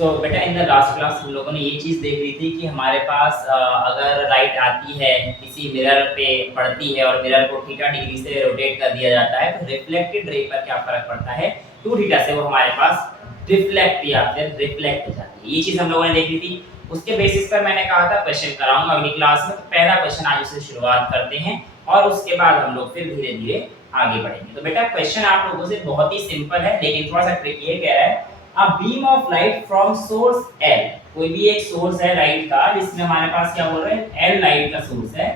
बेटा in the last class हम लोगों ने ये चीज़ देख ली थी कि हमारे पास अगर लाइट आती है किसी मिरर पे पड़ती है और मिरर को थीटा डिग्री से रोटेट कर दिया जाता है तो रिफ्लेक्टेड रे पर क्या फर्क पड़ता है, 2 थीटा से वो हमारे पास रिफ्लेक्ट या फिर रिफ्लेक्ट हो जाती है। ये चीज़ हम लोगों ने देख ली थी। उसके बेसिस पर मैंने कहा था क्वेश्चन कराऊंगा अगली क्लास में। तो पहला क्वेश्चन आज से शुरुआत करते हैं और उसके बाद हम लोग फिर धीरे धीरे आगे बढ़ेंगे। तो बेटा क्वेश्चन आप लोगों से बहुत ही सिंपल है लेकिन थोड़ा सा ट्रिकी है। कह रहा है a beam of light from source L, कोई भी एक सोर्स है लाइट का जिसमें हमारे पास क्या बोल रहे हैं L लाइट का सोर्स है,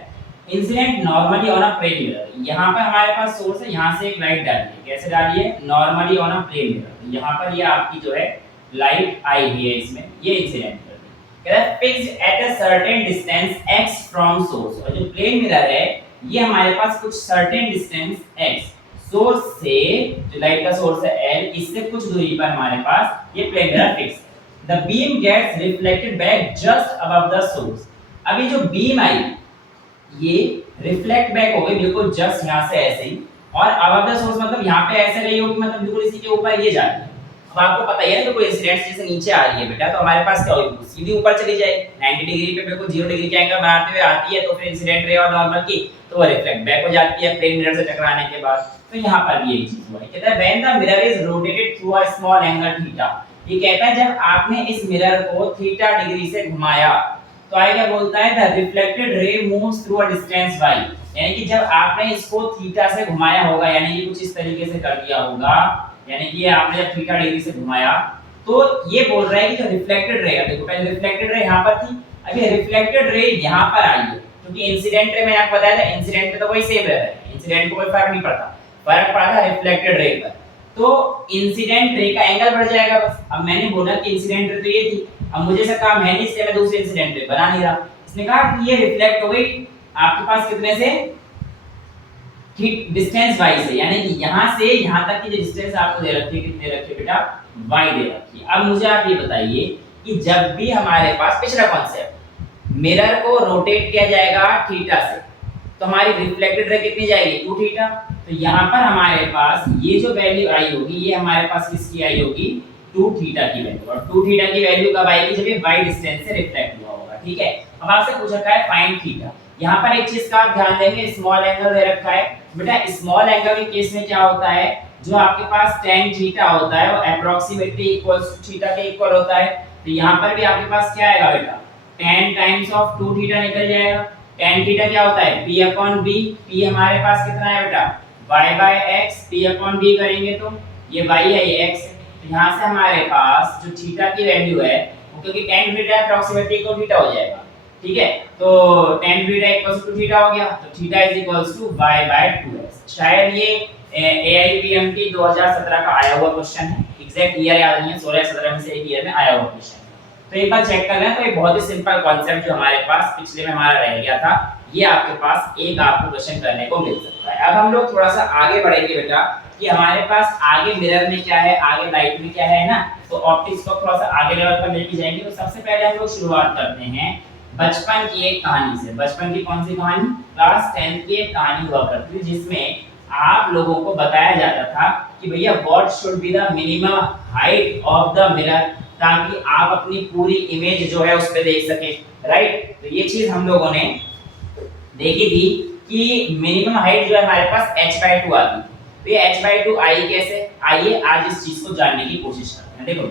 incident normally on a plane mirror. यहाँ पर हमारे पास सोर्स है, यहाँ से एक लाइट डालिए। कैसे डालिए? Normally on a plane mirror. यहाँ पर ये आपकी जो है लाइट आई हुई है, इसमें ये इंसिडेंट कर दी। कह रहा है fixed at a certain distance x from source. और जो प्लेन मिरर है ये हमारे पास कुछ सर्टेन डिस्टेंस x सोर्स से, जो लाइट का सोर्स है L, इससे कुछ दूरी पर हमारे पास ये प्लेन मिरर फिक्स है। The beam gets reflected back just above the source. अभी जो बीम आई ये रिफ्लेक्ट बैक हो गई बिल्कुल जस्ट यहाँ से ऐसे ही, और अबव द सोर्स मतलब यहाँ पे ऐसे रही होगी, मतलब बिल्कुल इसी के ऊपर ये जा रही है। अब आपको पता ही है बिल्कुल इंसिडेंट जैसे नीचे आ रही है बेटा, तो हमारे पास क्या होगी? सीधी ऊपर चली जाएगी 90 डिग्री पे, बिल्कुल 0 डिग्री के एंगल बनाते हुए आती है। तो फिर इंसिडेंट रे और नॉर्मल की तो वो रिफ्लेक्ट बैक हो जाती है प्लेन मिरर से टकराने के बाद। तो यहाँ पर भी यही चीज हुआ है। कहता है when the mirror is rotated through a small angle theta. ये कहता है जब आपने इस मिरर को थीटा डिग्री से घुमाया तो आगे क्या बोलता है? The reflected ray moves through a distance y। यानी कि जब आपने इसको थीटा से घुमाया होगा, यानी ये कुछ इस तरीके से कर दिया होगा, यानी कि ये आपने जब थीटा डिग्री से घुमाया तो ये बोल रहा है कि जो रिफ्लेक्टेड रे है, देखो पहले रिफ्लेक्टेड रे यहाँ पर थी, अभी रिफ्लेक्टेड रे यहाँ पर आई है। क्योंकि इंसिडेंट रे मैंने आपको बताया था इंसिडेंट पे तो वही सेम रहता है, इंसिडेंट को कोई फर्क नहीं पड़ता, फर्क पड़ा था रिफ्लेक्टेड रे पर। तो इंसिडेंट रे का एंगल बढ़ जाएगा बस। अब मैंने बोला कि इंसिडेंट रे तो ये थी, अब मुझे से काम है नहीं, इसलिए मैं दूसरे इंसिडेंट रे बना नहीं रहा। इसने कहा कि ये रिफ्लेक्ट हो गई आपके पास कितने से? ठीक डिस्टेंस y से, यानी कि यहां से यहां तक की जो डिस्टेंस आपको दे रखी है, कितने रखी है बेटा? y दे रखी है। अब मुझे आप ये बताइए कि जब भी हमारे पास पिछला कॉन्सेप्ट मिरर को रोटेट किया जाएगा थीटा से तो हमारी रिफ्लेक्टेड रे कितनी जाएगी? 2 थीटा। तो यहाँ पर हमारे पास ये जो वैल्यू आई होगी ये हमारे पास किसकी आई होगी? 2 थीटा की वैल्यू। और 2 थीटा की वैल्यू कब आएगी? जब ये y डिस्टेंस से रिफ्लेक्ट हुआ होगा। ठीक है, अब आपसे पूछा है फाइंड थीटा। यहाँ पर एक चीज का आप ध्यान देंगे, स्मॉल एंगल दे रखा है बेटा। स्मॉल एंगल के केस में क्या होता है? जो आपके पास tan थीटा होता है वो अप्रोक्सीमेटली इक्वल्स टू थीटा के इक्वल होता है। तो यहाँ पर भी आपके पास क्या आएगा बेटा? tan टाइम्स ऑफ 2 थीटा निकल जाएगा। tan थीटा क्या होता है? p upon b। p हमारे पास कितना है बेटा? y by x। p upon b करेंगे तो ये y है ये x है। तो यहाँ से हमारे पास जो थीटा की वैल्यू है वो, क्योंकि tan theta approximately equal theta हो जाएगा। ठीक है, तो tan theta equals to theta हो गया, तो theta is equals to y by 2x। शायद ये AIPMT 2017 का आया हुआ क्वेश्चन है, एग्जैक्ट ईयर याद नहीं है, 16 या 17 में से एक ईयर में आया हुआ क्वेश्चन है। तो एक बार चेक कर लें। तो ये बहुत ही सिंपल कॉन्सेप्ट जो हमारे पास पिछले में हमारा रह गया था, ये आपके पास एक आपको क्वेश्चन करने को मिल सकता है। अब हम लोग थोड़ा सा आगे बढ़ेंगे बेटा कि हमारे पास आगे मिरर में क्या है, आगे लाइट में क्या है ना। तो ऑप्टिक्स को थोड़ा सा आगे लेवल पर लेके जाएंगे। तो सबसे पहले हम लोग शुरुआत करते हैं बचपन की एक कहानी से। बचपन की कौन सी कहानी? क्लास 10 की एक कहानी हुआ करती थी जिसमें आप लोगों को बताया जाता था कि भैया what should be the minimum height of the mirror, ताकि आप अपनी पूरी इमेज जो है उस पे देख सकें। राइट, तो ये चीज हम लोगों ने देखी थी कि मिनिमम हाइट जो है हमारे पास h/2 आती थी। तो ये h/2 आई कैसे? आइए आज इस चीज को जानने की कोशिश करते हैं। देखो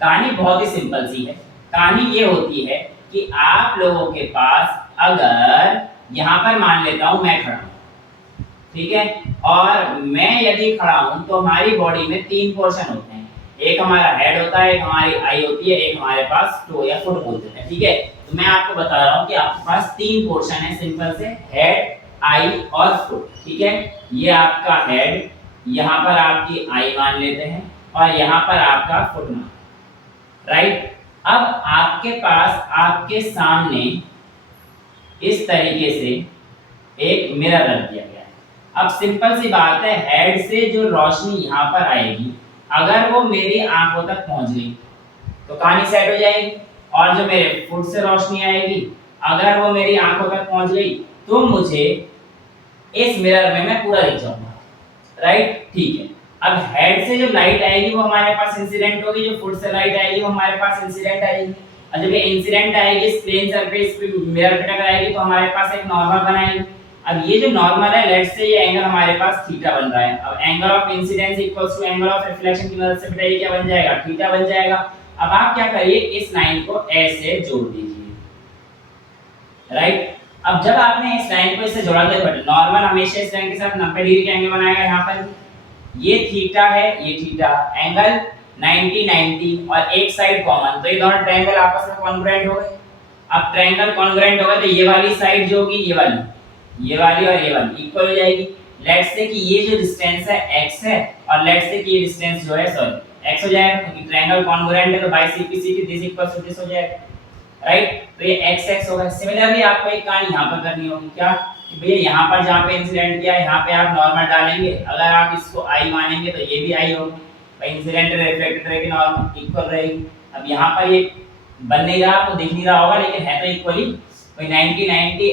कहानी बहुत ही सिंपल सी है। कहानी ये होती है कि आप लोगों के पास अगर यहाँ पर मान लेता हूँ मैं खड़ा हूँ, ठीक है, और मैं यदि खड़ा हूँ तो हमारी बॉडी में 3 पोर्शन होते हैं। एक हमारा हेड होता है, एक हमारी आई होती है, एक हमारे पास टो या फुट बोलते हैं। ठीक है, तो मैं आपको बता रहा हूँ कि आपके पास 3 पोर्शन है सिंपल से, हेड, आई और फुट। ठीक है, ये आपका हेड, यहाँ पर आपकी आई मान लेते हैं, और यहाँ पर आपका फुट मान। राइट, अब आपके पास आपके सामने इस तरीके से एक मिरर रख दिया गया है। अब सिंपल सी बात है, हेड से जो रोशनी यहाँ पर आएगी अगर वो मेरी आंखों तक पहुंच गई तो कहानी सेट हो जाएगी, और जो मेरे फुट से रोशनी आएगी अगर वो मेरी आंखों तक पहुंच गई तो मुझे इस मिरर में मैं पूरा दिख जाऊंगा। राइट, ठीक है। अब हेड से जो लाइट आएगी वो हमारे पास इंसिडेंट होगी, जो फुट से लाइट आएगी वो हमारे पास इंसिडेंट आएगी। और जब ये इंसिडेंट आएगी इस प्लेन सरफेस पे मिरर पे टकराएगी तो हमारे पास एक नॉर्मल बनाएगी। अब ये जो नॉर्मल है, लेट्स से ये एंगल हमारे पास थीटा बन रहा है। अब angle of incidence equals to angle of reflection की मदद से बताइए क्या बन जाएगा, थीटा बन जाएगा। अब आप क्या करिए, इस लाइन को ऐसे जोड़ दीजिए, राइट। अब जब आपने इस लाइन को इससे जोड़ा तो नॉर्मल हमेशा इस लाइन के साथ 90 डिग्री का एंगल बनाएगा। यहाँ पर ये थीटा है, ये थीटा, एंगल 90 90 और एक साइड कॉमन, तो ये दोनों ट्रायंगल आपस में कॉन्ग्रुएंट हो गए। अब ट्रायंगल कॉन्ग्रुएंट हो गए तो ये वाली साइड जो होगी ये वाली और ये वाली इक्वल हो जाएगी। लेट्स से कि ये जो डिस्टेंस है x है और लेट्स से कि ये डिस्टेंस जो है सॉरी x हो जाएगा, क्योंकि ट्रायंगल कॉन्ग्रुएंट है तो by CPCT this equals to this हो जाएगा, राइट। तो ये x x होगा। सिमिलरली आपको एक कहानी यहां पर करनी होगी, क्या कि भैया यहां पर जहां पे इंसिडेंट किया है यहां पे आप नॉर्मल डालेंगे। अगर आप इसको i मानेंगे तो ये भी i होगा, भाई इंसिडेंट रिफ्लेक्टेड रे की नॉर्मल इक्वल रहेगी। अब यहां पर ये बन नहीं रहा, आपको दिख नहीं रहा होगा, लेकिन है तो इक्वली, भाई 90 90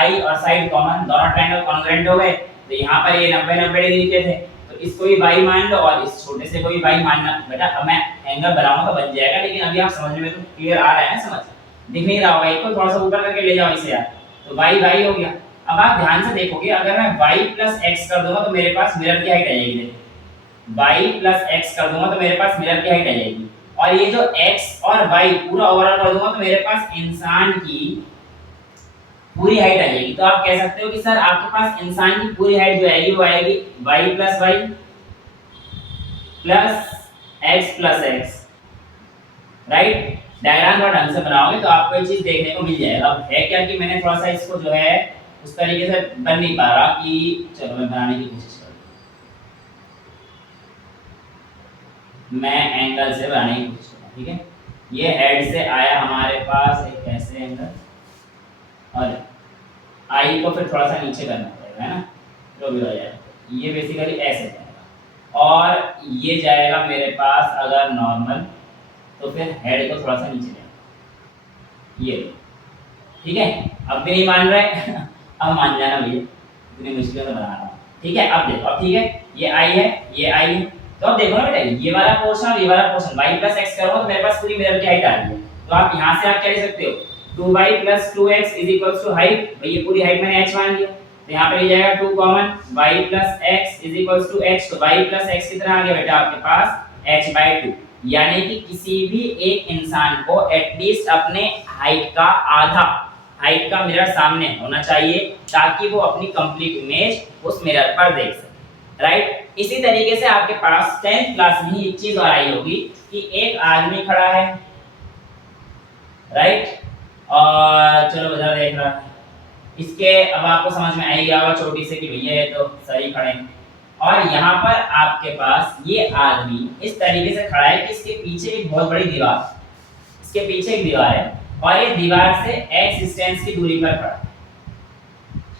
i और साइड कॉमन, दोनों ट्रायंगल कॉन्ग्रुएंट हो गए। तो यहां पर ये 90 90 डिग्री के थे, तो इसको भी y मान लो और इस छोटे से को भी y मानना। बेटा अब मैं एंगल बनाऊंगा तो बन जाएगा, लेकिन अभी आप समझने में तो क्लियर आ रहा है ना, समझ दिख नहीं रहा होगा, इसको थोड़ा सा ऊपर करके ले जाओ इसे यार, तो y y हो गया। अब आप ध्यान से देखोगे, अगर मैं y plus x कर दूंगा तो मेरे पास मिरर की हाइट आ जाएगी, देखो y plus x कर दूंगा तो मेरे पास मिरर की हाइट आ जाएगी। और ये जो x और y पूरा ओवरऑल कर दूंगा तो मेरे पास इंसान की पूरी हाइट आ जाएगी। तो आप कह सकते हो कि सर आपके पास इंसान की पूरी हाइट जो आएगी वो आएगी y plus y plus x plus x, right. Diagram थोड़ा ढंग से बनाओगे तो आपको ये चीज देखने को मिल जाएगा। अब है क्या कि मैंने थोड़ा सा इसको जो है उस तरीके से बन नहीं पा रहा, कि चलो मैं बनाने की कोशिश करूं, मैं एंगल से बनाने की कोशिश करूं, ठीक है। ये हेड से आया हमारे पास एक ऐसे एंगल, और आई को फिर थोड़ा सा नीचे करना पड़ेगा, है ना, जो भी हो जाएगा। ये बेसिकली ऐसे जाएगा और ये जाएगा मेरे पास अगर नॉर्मल, तो फिर हेड को थोड़ा सा नीचे जाएगा, ये ठीक है। अब भी नहीं मान रहे अब मान जाना भैया, इतनी मुश्किल से बना रहा हूँ, ठीक है। अब देखो, अब ठीक है, ये आई है, ये आई है, तो अब देखो ना बेटा, ये वाला पोर्शन और ये वाला पोर्शन y plus x करो तो मेरे पास पूरी मिरर की हाइट आ रही है। तो आप यहाँ से आप क्या लिख सकते हो, 2y plus 2x is equals to height, भाई ये पूरी हाइट मैंने h मान लिया, तो यहाँ पे ले जाएगा 2 common, y plus x is equals to h, तो y plus x कितना आ गया बेटा आपके पास h/2, यानी कि किसी भी एक इंसान को एटलीस्ट अपने हाइट का आधा हाइट का मिरर सामने होना चाहिए, ताकि वो अपनी कंप्लीट इमेज उस मिरर पर देख सके, राइट। इसी तरीके से आपके पास 10th क्लास में एक चीज और आई होगी कि एक आदमी खड़ा है, राइट, और चलो बता देख रहा है इसके, अब आपको समझ में आई गया होगा छोटी से कि भैया ये तो सही खड़े हैं। और यहाँ पर आपके पास ये आदमी इस तरीके से खड़ा है कि इसके पीछे एक बहुत बड़ी दीवार, इसके पीछे एक दीवार है और ये दीवार से x डिस्टेंस की दूरी पर खड़ा है,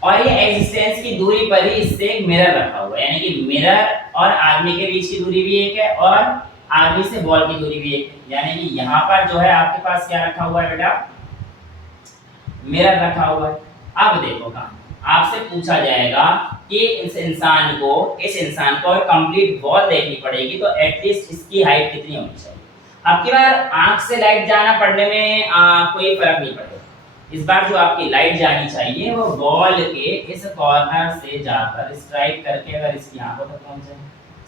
और ये x डिस्टेंस की दूरी पर ही इससे एक मिरर रखा हुआ है, यानी कि मिरर और आदमी के बीच की दूरी भी एक है और आदमी से बॉल की दूरी भी एक है, यानी कि यहाँ पर जो है आपके पास क्या रखा हुआ है बेटा, मिरर रखा हुआ है। अब देखो कहां आपसे पूछा जाएगा कि इस इंसान को कंप्लीट बॉल देखनी पड़ेगी, तो एटलीस्ट इसकी हाइट कितनी होनी चाहिए। अब की बार आंख से लाइट जाना पड़ने में कोई फर्क नहीं पड़ेगा, इस बार जो आपकी लाइट जानी चाहिए वो बॉल के इस कॉर्नर से जाकर स्ट्राइक करके अगर इसकी आंखों तक पहुंच जाए,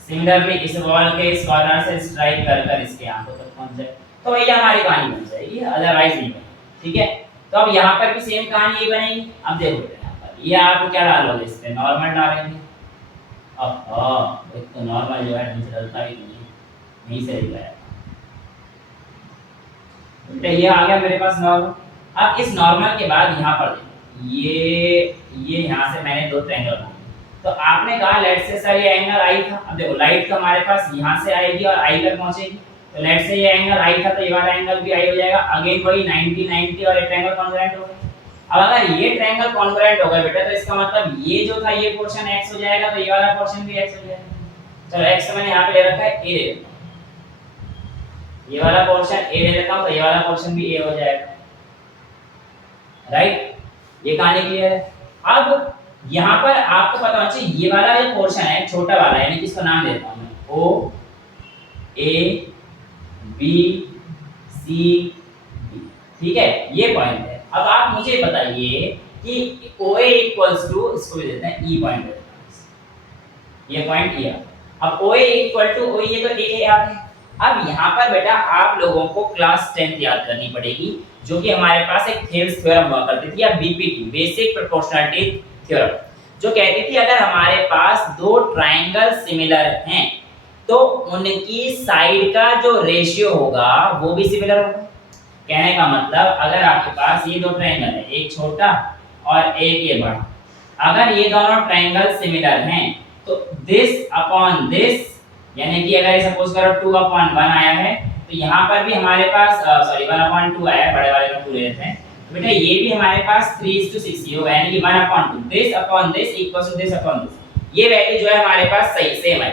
सिमिलरली इस बॉल के इस कॉर्नर से स्ट्राइक कर इसके आंखों तक पहुंच जाए, तो भैया हमारी कहानी बन जाएगी, अदरवाइज नहीं बनेगी, ठीक है। तो अब यहाँ पर भी सेम कहानी ये बनेगी। अब देखो यहाँ पर ये आप क्या डालोगे, इस पे नॉर्मल डालेंगे, अब एक तो नॉर्मल जो है ढंग से डलता भी नहीं से गया, तो ये आ गया मेरे पास नॉर्मल। अब इस नॉर्मल के बाद यहाँ पर देखो ये यहाँ से मैंने दो ट्रायंगल बनाए, तो आपने कहा लेट से सर ये एंगल आई था, अब देखो लाइट तो हमारे पास यहाँ से आएगी और आई तक पहुंचेगी, तो लेट से ये एंगल आई था तो ये वाला एंगल भी आई हो जाएगा, अगेन वही 90 90 और ये ट्रायंगल कॉन्ग्रुएंट हो गया। अब अगर ये ट्रायंगल कॉन्ग्रुएंट हो गया बेटा, तो इसका मतलब ये जो था ये पोर्शन x हो जाएगा, तो ये वाला पोर्शन भी x हो जाएगा। चलो x मैंने यहाँ पे ले रखा है, a ले लेता हूं, ये वाला पोर्शन a ले लेता हूं, तो ये वाला पोर्शन भी a हो जाएगा, राइट। ये कहानी क्लियर है। अब यहाँ पर आपको पता होना चाहिए ये वाला जो पोर्शन है छोटा वाला, यानी कि इसका नाम देता हूं मैं, ओ ए बी सी डी, ठीक है, ये पॉइंट है। अब आप मुझे बताइए कि ओ ए इक्वल्स टू, इसको भी देते हैं ई पॉइंट, ये पॉइंट ये। अब ओ ए इक्वल टू ओ, ये तो ए आ गया। अब यहाँ पर बेटा आप लोगों को क्लास 10 याद करनी पड़ेगी, जो कि हमारे पास एक थेल्स थ्योरम हुआ करती थी, या बीपीटी, बेसिक प्रोपोर्शनलिटी थ्योरम, जो कहती थी अगर हमारे पास दो ट्रायंगल सिमिलर हैं तो उनकी साइड का जो रेशियो होगा वो भी सिमिलर होगा। कहने का मतलब अगर आपके पास ये दो ट्रायंगल है, एक छोटा और एक ये बड़ा, अगर ये दोनों ट्रायंगल सिमिलर हैं तो दिस अपॉन दिस, यानी कि अगर सपोज करो 2/1 आया है तो यहाँ पर भी हमारे पास 1/2 आया है, बड़े वाले का 2 ले लेते हैं, तो बेटा ये भी हमारे पास 3:6 ही होगा, यानी कि 1/2 this upon this equals to this upon this. ये वैल्यू जो है हमारे पास सही सेम है,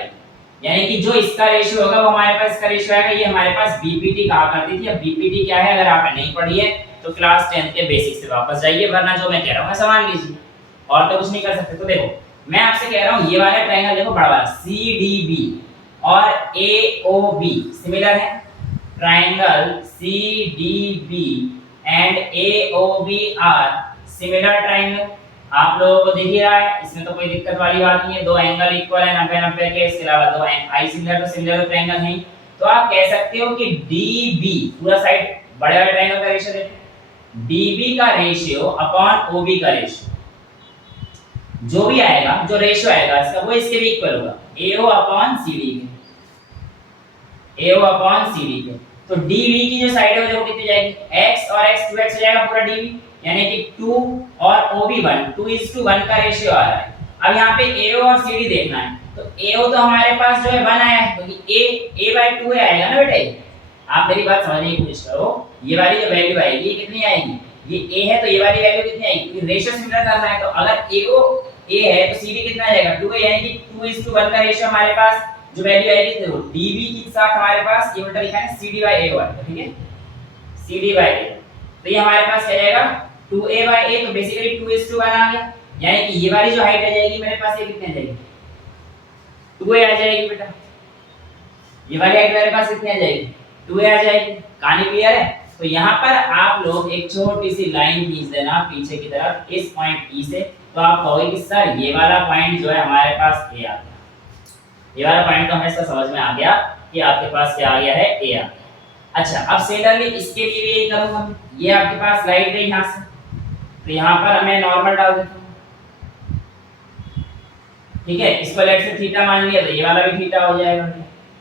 यानी कि जो इसका रेशियो होगा वो हमारे पास इसका रेशियो आएगा। ये हमारे पास बीपीटी कहा करती थी। अब बीपीटी क्या है, अगर आपने नहीं पढ़ी है तो क्लास 10 के बेसिक से वापस जाइए, वरना जो मैं कह रहा हूँ मैं समझ लीजिए, और तो कुछ नहीं कर सकते। तो देखो मैं आपसे कह रहा हूँ ये वाला ट्रायंगल देखो बड़ा वाला CDB और AOB सिमिलर है, triangle CDB and AOB are similar triangle. आप लोगों को दिख ही रहा है, इसमें तो कोई दिक्कत वाली बात नहीं है, दो एंगल इक्वल है 90-90 के, इसके अलावा दो आई सिमिलर तो सिमिलर ट्रायंगल नहीं। तो आप कह सकते हो कि DB पूरा साइड बड़े वाले ट्रायंगल का रेशियो देखो, DB का रेशियो अपॉन OB का रेशियो, जो भी आएगा, जो रेशियो आएगा इसका वो इसके भी इक्वल होगा, AO अपॉन CD के, AO अपॉन CD के। तो DB की जो साइड है वो कितनी जाएगी, x और x 2x हो जाएगा पूरा DB, यानी कि 2 और OB 1 2:1 का रेशियो आ रहा है। अब यहाँ पे AO और CD देखना है, तो AO तो हमारे पास जो है 1 आया है, क्योंकि A/2 आएगा ना बेटा। आप मेरी बात समझने की कोशिश करो, ये वाली जो वैल्यू आएगी ये कितनी आएगी, ये A है तो ये वाली वैल्यू कितनी आएगी, क्योंकि रेशियो सिमिलर करना है। तो अगर AO A है तो CD कितना आ जाएगा 2 है, यानी कि 2:1 का रेशियो हमारे पास जो वैल्यू आएगी, देखो DB के साथ हमारे पास ये उल्टा लिखा है CD/AO, ठीक है, CD/A। तो ये हमारे पास क्या जाएगा 2A/A, तो बेसिकली 2:1 आ गया, यानी कि ये वाली जो हाइट आ जाएगी मेरे पास ये कितनी आ जाएगी 2A आ जाएगी बेटा। ये वाली हाइट मेरे पास कितनी आ जाएगी 2A आ जाएगी। कहानी क्लियर है। तो यहाँ पर आप लोग एक छोटी सी लाइन खींच देना पीछे की तरफ इस पॉइंट E से, तो आप कहोगे कि सर ये वाला पॉइंट जो है हमारे पास A आ गया। ये वाला पॉइंट तो हमें इसका समझ में आ गया कि आपके पास क्या आ गया है, A आ गया। अच्छा, अब सिमिलरली इसके लिए भी यही करूंगा, ये आपके पास लाइट गई यहाँ से, तो यहाँ पर मैं नॉर्मल डाल देता हूँ, ठीक है, इसको लेट से थीटा मान लिया तो ये वाला भी थीटा हो जाएगा,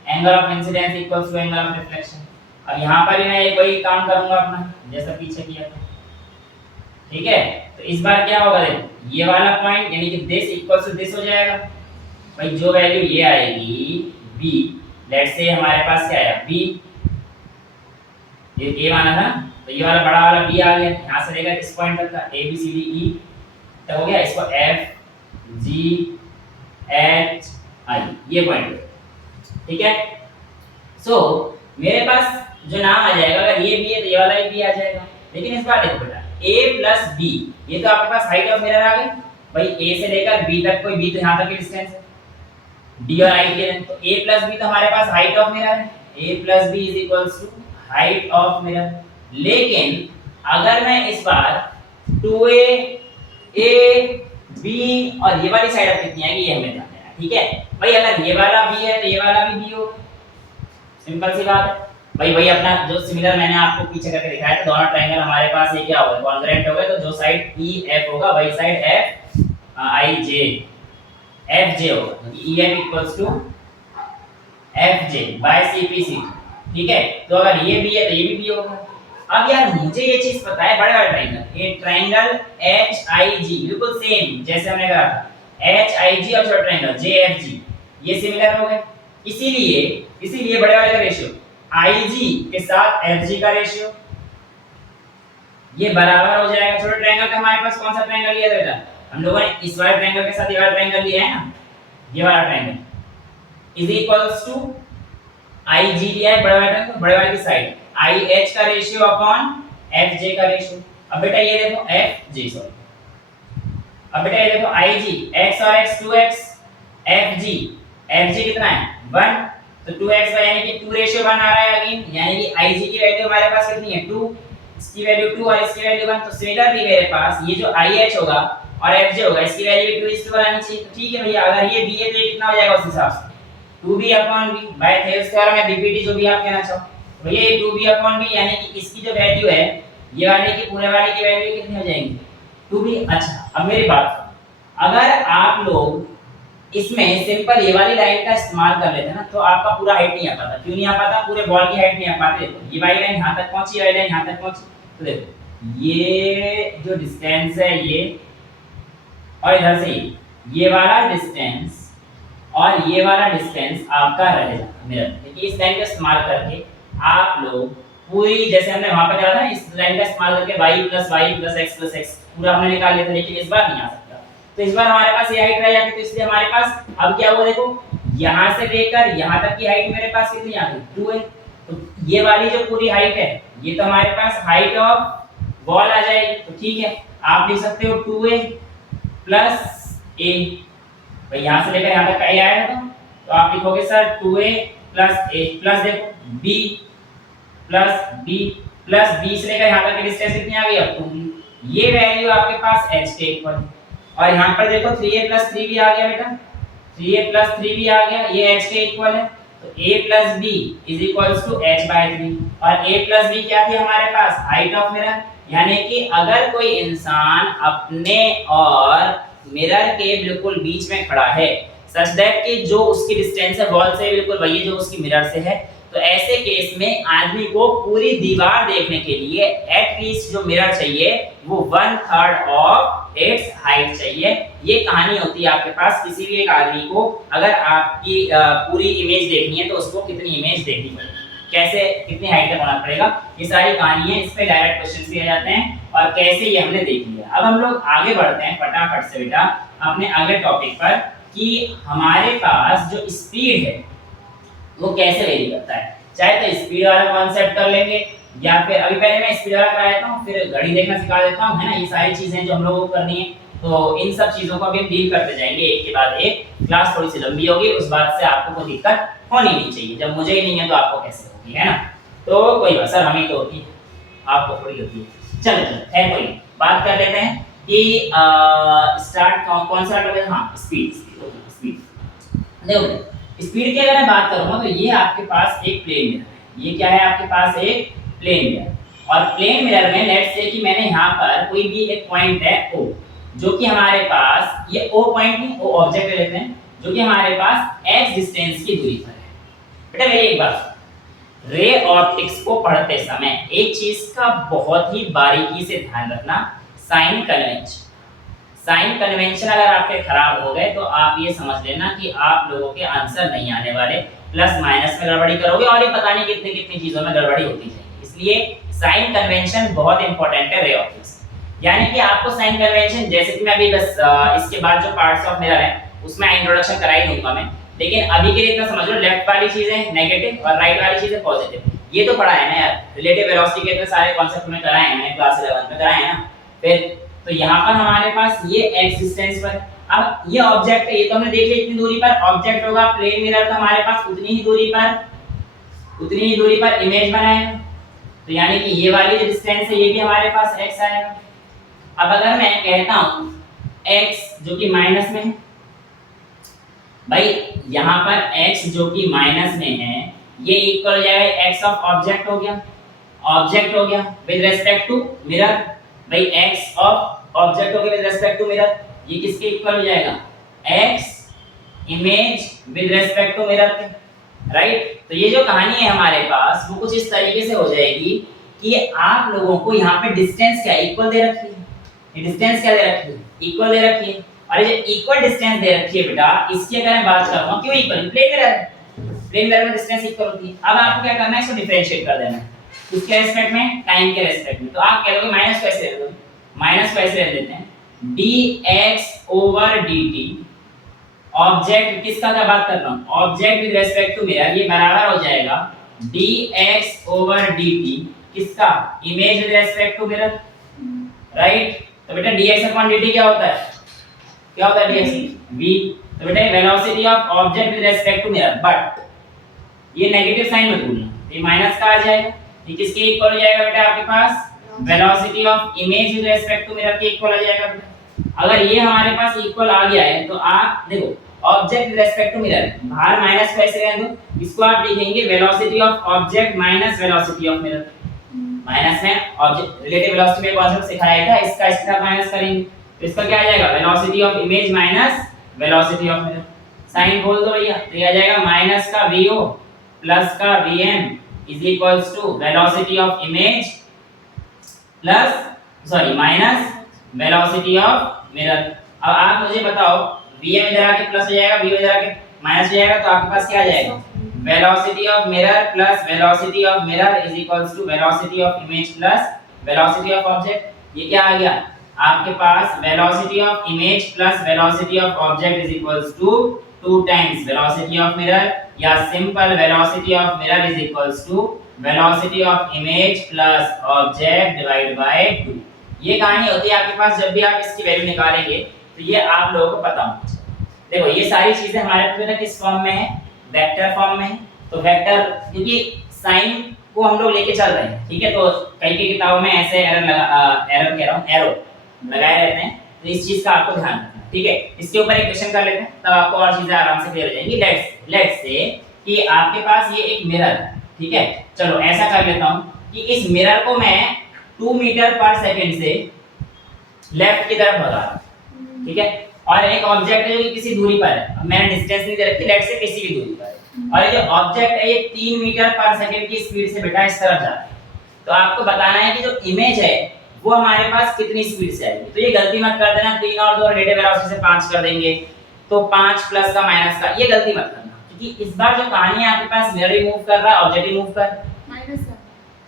angle of incidence equals to angle of reflection. अब यहाँ पर भी मैं एक वही काम करूंगा अपना जैसा पीछे किया था, ठीक है। तो इस बार क्या होगा, देखो ये वाला पॉइंट यानी कि दिस इक्वल्स टू दिस हो जाएगा भाई, जो वैल्यू ये आएगी b, लेट से हमारे पास क्या आया b, ये a माना था तो ये वाला बड़ा वाला b आ गया, यहां से लेकर इस पॉइंट तक का a b c d e तक हो गया, इसको f g h i ये पॉइंट, ठीक है। सो मेरे पास जो नाम आ जाएगा, अगर ये b है तो ये वाला भी b आ जाएगा। लेकिन इस बार देखो बेटा a प्लस b, ये तो आपके पास हाइट ऑफ मिरर आ गई भाई, a से लेकर b तक, कोई b तो यहां तक की डिस्टेंस है, d और i के, तो a प्लस b तो हमारे पास हाइट ऑफ मिरर है, a plus b is equals to height of mirror. लेकिन अगर मैं इस बार 2a a b और ये वाली साइड कितनी आएगी ये हमें जानना है, ठीक है भाई। अगर ये वाला b है तो ये वाला भी b होगा, सिंपल सी बात है भाई। वही अपना जो सिमिलर मैंने आपको पीछे करके दिखाया था, दोनों ट्रायंगल हमारे पास ये क्या होगा, कॉन्ग्रुएंट होगा, तो जो साइड EF होगा वही साइड FJ होगा, EF equals to FJ by CPC, ठीक है। तो अगर ये भी है तो ये भी B होगा। अब यार मुझे ये चीज पता है, बड़े वाले ट्रायंगल, ये ट्रायंगल HIG बिल्कुल सेम जैसे हमने कहा था, HIG और छोटा ट्रायंगल JFG ये सिमिलर हो गए, इसीलिए बड़े वाले का रेशियो IG के साथ FG का रेशियो ये बराबर हो जाएगा। छोटे ट्रायंगल का हमारे पास कौन सा ट्रायंगल लिया था बेटा, हम लोगों ने इस वाले ट्रायंगल के साथ ये वाला ट्रायंगल लिया है ना, ये वाला triangle is equals to IG लिया है बड़े वाले की साइड, IH का रेशियो अपॉन FJ का रेशियो। अब बेटा ये देखो अब बेटा ये देखो IG x और x 2x, FG कितना है 1, तो 2x यानी कि 2:1 आ रहा है अगेन, यानी कि Ig की वैल्यू हमारे पास कितनी है 2, इसकी वैल्यू 2 और इसकी वैल्यू 1। तो सिमिलरली मेरे पास ये जो IH होगा और FJ होगा इसकी वैल्यू 2:1 आनी चाहिए। तो ठीक है भैया, अगर ये B है तो ये कितना हो जाएगा उस हिसाब से 2B/B बाय थेल्स के बारे में बीपीटी जो भी आप कहना चाहो। भैया ये 2B/B यानी कि इसकी जो वैल्यू है ये वाले की पूरे वाले की वैल्यू कितनी हो जाएगी 2B। अच्छा अब मेरी बात सुनो, अगर आप लोग इसमें सिंपल ये वाली लाइन का इस्तेमाल कर लेते ना तो आपका पूरा हाइट नहीं आ पाता। क्यों नहीं आ पाता? पूरे बॉल की हाइट नहीं आ पाती। देखो ये वाली लाइन यहां तक पहुंची, ये वाली लाइन यहां तक पहुंची, तो देखो ये जो डिस्टेंस है ये और इधर से ये वाला डिस्टेंस और ये वाला डिस्टेंस आपका रहेगा मिरर। देखिए इस लाइन का इस्तेमाल करके आप लोग पूरी, जैसे हमने वहां पर करा था इस लाइन का इस्तेमाल करके y+y+x+x पूरा हमने निकाल लिया था, लेकिन इस बार नहीं आ सकता। तो इस बार हमारे पास ये हाइट रह जाती, तो इसलिए हमारे पास अब क्या हुआ देखो, यहां से लेकर यहां तक की हाइट मेरे पास कितनी आ गई 2 है। तो ये वाली जो पूरी हाइट है ये तो हमारे पास हाइट ऑफ वॉल आ जाएगी। तो ठीक है, आप लिख सकते हो 2a + a, भाई यहां से लेकर यहां तक का a आया तो आप लिखोगे सर 2a + a प्लस देखो b प्लस b से लेकर यहां तक की डिस्टेंस कितनी आ गई अब 2b। ये वैल्यू आपके पास h के इक्वल, और यहाँ पर देखो 3a + 3b आ गया बेटा, 3a + 3b आ गया, ये h के इक्वल है। तो a + b = h/3, और a + b क्या थी हमारे पास हाइट ऑफ मिरर। यानी कि अगर कोई इंसान अपने और मिरर के बिल्कुल बीच में खड़ा है सच दैट कि जो उसकी डिस्टेंस है वॉल से बिल्कुल वही जो उसकी मिरर से है, तो ऐसे केस में आदमी को पूरी दीवार देखने के लिए एटलीस्ट जो मिरर चाहिए वो 1/3 ऑफ इट्स हाइट चाहिए। ये कहानी होती है आपके पास किसी भी एक आदमी को अगर आपकी पूरी इमेज देखनी है तो उसको कितनी इमेज देखनी पड़ेगी, कैसे कितनी हाइट तक होना पड़ेगा, ये सारी कहानी है। इस पे डायरेक्ट क्वेश्चंस भी आ जाते हैं और कैसे ये हमने देख लिया। अब हम लोग आगे बढ़ते हैं फटाफट से बेटा अपने अगले टॉपिक पर कि हमारे पास जो स्पीड है वो कैसे वेरी करता है। चाहे तो स्पीड वाला कॉन्सेप्ट कर लेंगे या फिर अभी पहले मैं स्पीड वाला करा देता हूँ, फिर घड़ी देखना सिखा देता हूँ, है ना। ये सारी चीजें जो हम लोगों को करनी है, तो इन सब चीजों को भी हम डील करते जाएंगे एक के बाद एक। क्लास थोड़ी सी लंबी होगी, उस बात से आपको कोई दिक्कत होनी नहीं चाहिए। जब मुझे ही नहीं है तो आपको कैसे होगी, है ना। तो कोई बात, सर हमें तो होती है, आपको थोड़ी होती है। चलो है कोई बात कर लेते हैं कि स्टार्ट कौन सा टॉपिक। हाँ स्पीड। देखो स्पीड की अगर मैं बात करूंगा तो ये आपके पास एक प्लेन मिरर है। ये क्या है आपके पास एक प्लेन मिरर, और प्लेन मिरर में लेट्स से कि मैंने यहाँ पर कोई भी एक पॉइंट है O, जो कि हमारे पास ये O पॉइंट नहीं, O ऑब्जेक्ट ले लेते हैं, जो कि हमारे पास x डिस्टेंस की दूरी पर है। बेटा मेरी एक बात, रे ऑप्टिक्स को पढ़ते समय एक चीज का बहुत ही बारीकी से ध्यान रखना, साइन कन्वेंशन। साइन कन्वेंशन अगर आपके खराब हो गए तो आप ये समझ लेना कि आप लोगों के आंसर नहीं आने वाले, प्लस माइनस में गड़बड़ी करोगे और ये पता नहीं कितनी कितनी चीजों में गड़बड़ी होती जाएगी। इसलिए साइन कन्वेंशन बहुत इंपॉर्टेंट है रे ऑप्टिक्स। यानी कि आपको साइन कन्वेंशन, जैसे कि मैं अभी बस इसके बाद जो पार्ट्स ऑफ मिरर है उसमें इंट्रोडक्शन करा ही दूंगा मैं, लेकिन अभी के लिए इतना समझ लो, लेफ्ट वाली चीजें नेगेटिव और राइट वाली चीजें पॉजिटिव। ये तो पढ़ा है ना यार, रिलेटिव वेलोसिटी के इतने सारे कॉन्सेप्ट में कराए हैं मैंने, क्लास 11 में कराए हैं ना। फिर तो यहाँ पर हमारे पास ये x डिस्टेंस पर, अब ये ऑब्जेक्ट है, ये तो हमने देख लिया इतनी दूरी पर ऑब्जेक्ट होगा। प्लेन मिरर तो हमारे पास उतनी ही दूरी पर इमेज बनाएगा, तो यानी कि ये वाली जो डिस्टेंस है ये भी हमारे पास x आएगा। अब अगर मैं कहता हूँ x जो कि माइनस में है, भाई यहाँ पर x जो कि माइनस में है ये इक्वल हो जाएगा x ऑफ ऑब्जेक्ट हो गया विद रिस्पेक्ट टू मिरर। भाई x ऑफ ऑब्जेक्ट हो गया विद रिस्पेक्ट टू मिरर, ये किसके इक्वल हो जाएगा x image with respect to mirror के, राइट। तो ये जो कहानी है हमारे पास वो कुछ इस तरीके से हो जाएगी कि आप लोगों को यहाँ पे डिस्टेंस क्या इक्वल दे रखी है, ये डिस्टेंस क्या दे रखी है इक्वल दे रखी है, और ये जो इक्वल डिस्टेंस दे रखी है बेटा इसकी अगर मैं बात करूंगा क्यों इक्वल, प्लेन मिरर में डिस्टेंस इक्वल होती है। अब आपको क्या करना है, इसको डिफरेंशिएट कर देना है किसके रिस्पेक्ट में, टाइम के रिस्पेक्ट में। तो आप कह लोगे माइनस को ऐसे ले लो, माइनस को ऐसे ले लेते हैं dx/dt ऑब्जेक्ट किसका क्या बात कर रहा हूं, object with respect to mirror, ये बराबर हो जाएगा dx/dt किसका, image with respect to mirror, right. तो बेटा dx/dt क्या होता है dx v। तो बेटा velocity of object with respect to mirror, but ये नेगेटिव साइन मत भूलना, ये माइनस का आ जाएगा। ये किसके इक्वल हो जाएगा बेटा आपके पास, velocity of image with respect to mirror के इक्वल हो जाएगा बेटा। अगर ये हमारे पास इक्वल आ गया है तो आप देखो object with respect to mirror, बाहर माइनस कैसे रहने दो, इसको आप लिखेंगे velocity of object minus velocity of mirror. Minus में ऑब्जेक्ट रिलेटिव वेलोसिटी में कॉन्सेप्ट सिखाया था, इसका इसका माइनस करेंगे तो इसका क्या आ जाएगा, velocity of image minus velocity of mirror. Sign खोल दो भैया, तो ये आ जाएगा माइनस का vo प्लस का vm is equals to velocity of image plus sorry minus velocity of mirror. अब आप मुझे बताओ vm इधर आके प्लस हो जाएगा, vo इधर आके माइनस हो जाएगा, तो आपके पास क्या आ जाएगा, velocity of mirror plus velocity of mirror is equals to velocity of image plus velocity of object. ये क्या आ गया आपके पास, velocity of image plus velocity of object is equals to 2 times velocity of mirror, या simple velocity of mirror is equals to velocity of image plus object divide by 2। ये कहानी होती है आपके पास, जब भी आप इसकी वैल्यू निकालेंगे तो ये आप लोगों को पता होना चाहिए। देखो ये सारी चीजें हमारे पास किस फॉर्म में है, वेक्टर फॉर्म में। तो वेक्टर क्योंकि साइन को हम लोग लेके चल रहे हैं, ठीक है, तो कई कई किताबों में ऐसे एरर कह रहा हूं एरो लगाए रहते हैं, तो इस चीज का आपको ध्यान रखना है, ठीक है। इसके ऊपर एक क्वेश्चन कर लेते हैं, तब आपको और चीजें आराम से क्लियर हो जाएंगी। लेट्स से कि आपके पास ये एक मिरर है, ठीक है। चलो ऐसा कर लेता हूं कि इस मिरर को मैं 2 मीटर पर सेकंड से लेफ्ट की तरफ भगा रहा हूं, ठीक है, और एक ऑब्जेक्ट है जो किसी दूरी पर है, अब मैंने डिस्टेंस नहीं दे रखी, लेट्स से किसी भी दूरी पर है, और ये जो ऑब्जेक्ट है ये 3 मीटर पर सेकंड की स्पीड से बेटा इस तरफ जा रहा है। तो आपको बताना है कि जो इमेज है वो हमारे पास कितनी स्पीड से आएगी। तो ये गलती मत कर देना 3 और 2 रिलेटिव वेलोसिटी से 5 कर देंगे, तो 5 प्लस का माइनस का, ये गलती मत करना, क्योंकि इस बार जो कहानी है आपके पास मिरर ही मूव कर रहा है, ऑब्जेक्ट ही मूव कर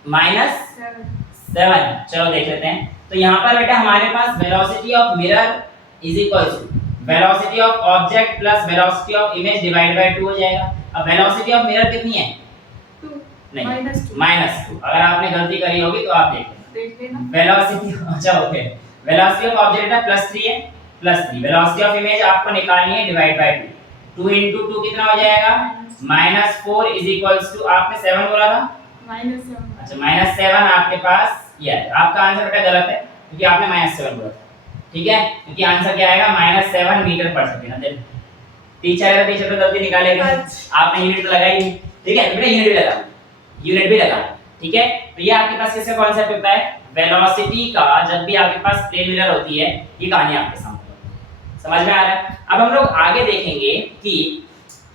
-7। चलो देख लेते हैं। तो यहाँ पर बेटा हमारे पास velocity of mirror is equals to velocity of object plus velocity of image divide by 2 हो जाएगा। अब वेलोसिटी ऑफ मिरर कितनी है, 2 नहीं -2। अगर आपने गलती करी होगी तो आप देख लेना। वेलोसिटी अच्छा ओके, वेलोसिटी ऑफ ऑब्जेक्ट है +3 है, +3 वेलोसिटी ऑफ इमेज आपको निकालनी है डिवाइड बाय 2 2 * 2 कितना हो जाएगा, -4 इज इक्वल्स टू आपने 7 बोला था, -7। अच्छा -7 आपके पास ये है। आपका आंसर बेटा गलत है क्योंकि आपने -7 बोला था, ठीक है, क्योंकि आंसर क्या आएगा -7 मीटर पर सेकंड। देख टीचर तो गलती निकालेगा, आपने यूनिट तो लगाई नहीं, ठीक है बेटा, यूनिट भी लगा, ठीक है। तो ये आपके पास कैसे कॉन्सेप्ट होता है, वेलोसिटी का जब भी आपके पास प्लेन मिरर होती है, ये कहानी आपके सामने समझ में आ रहा है। अब हम लोग आगे देखेंगे कि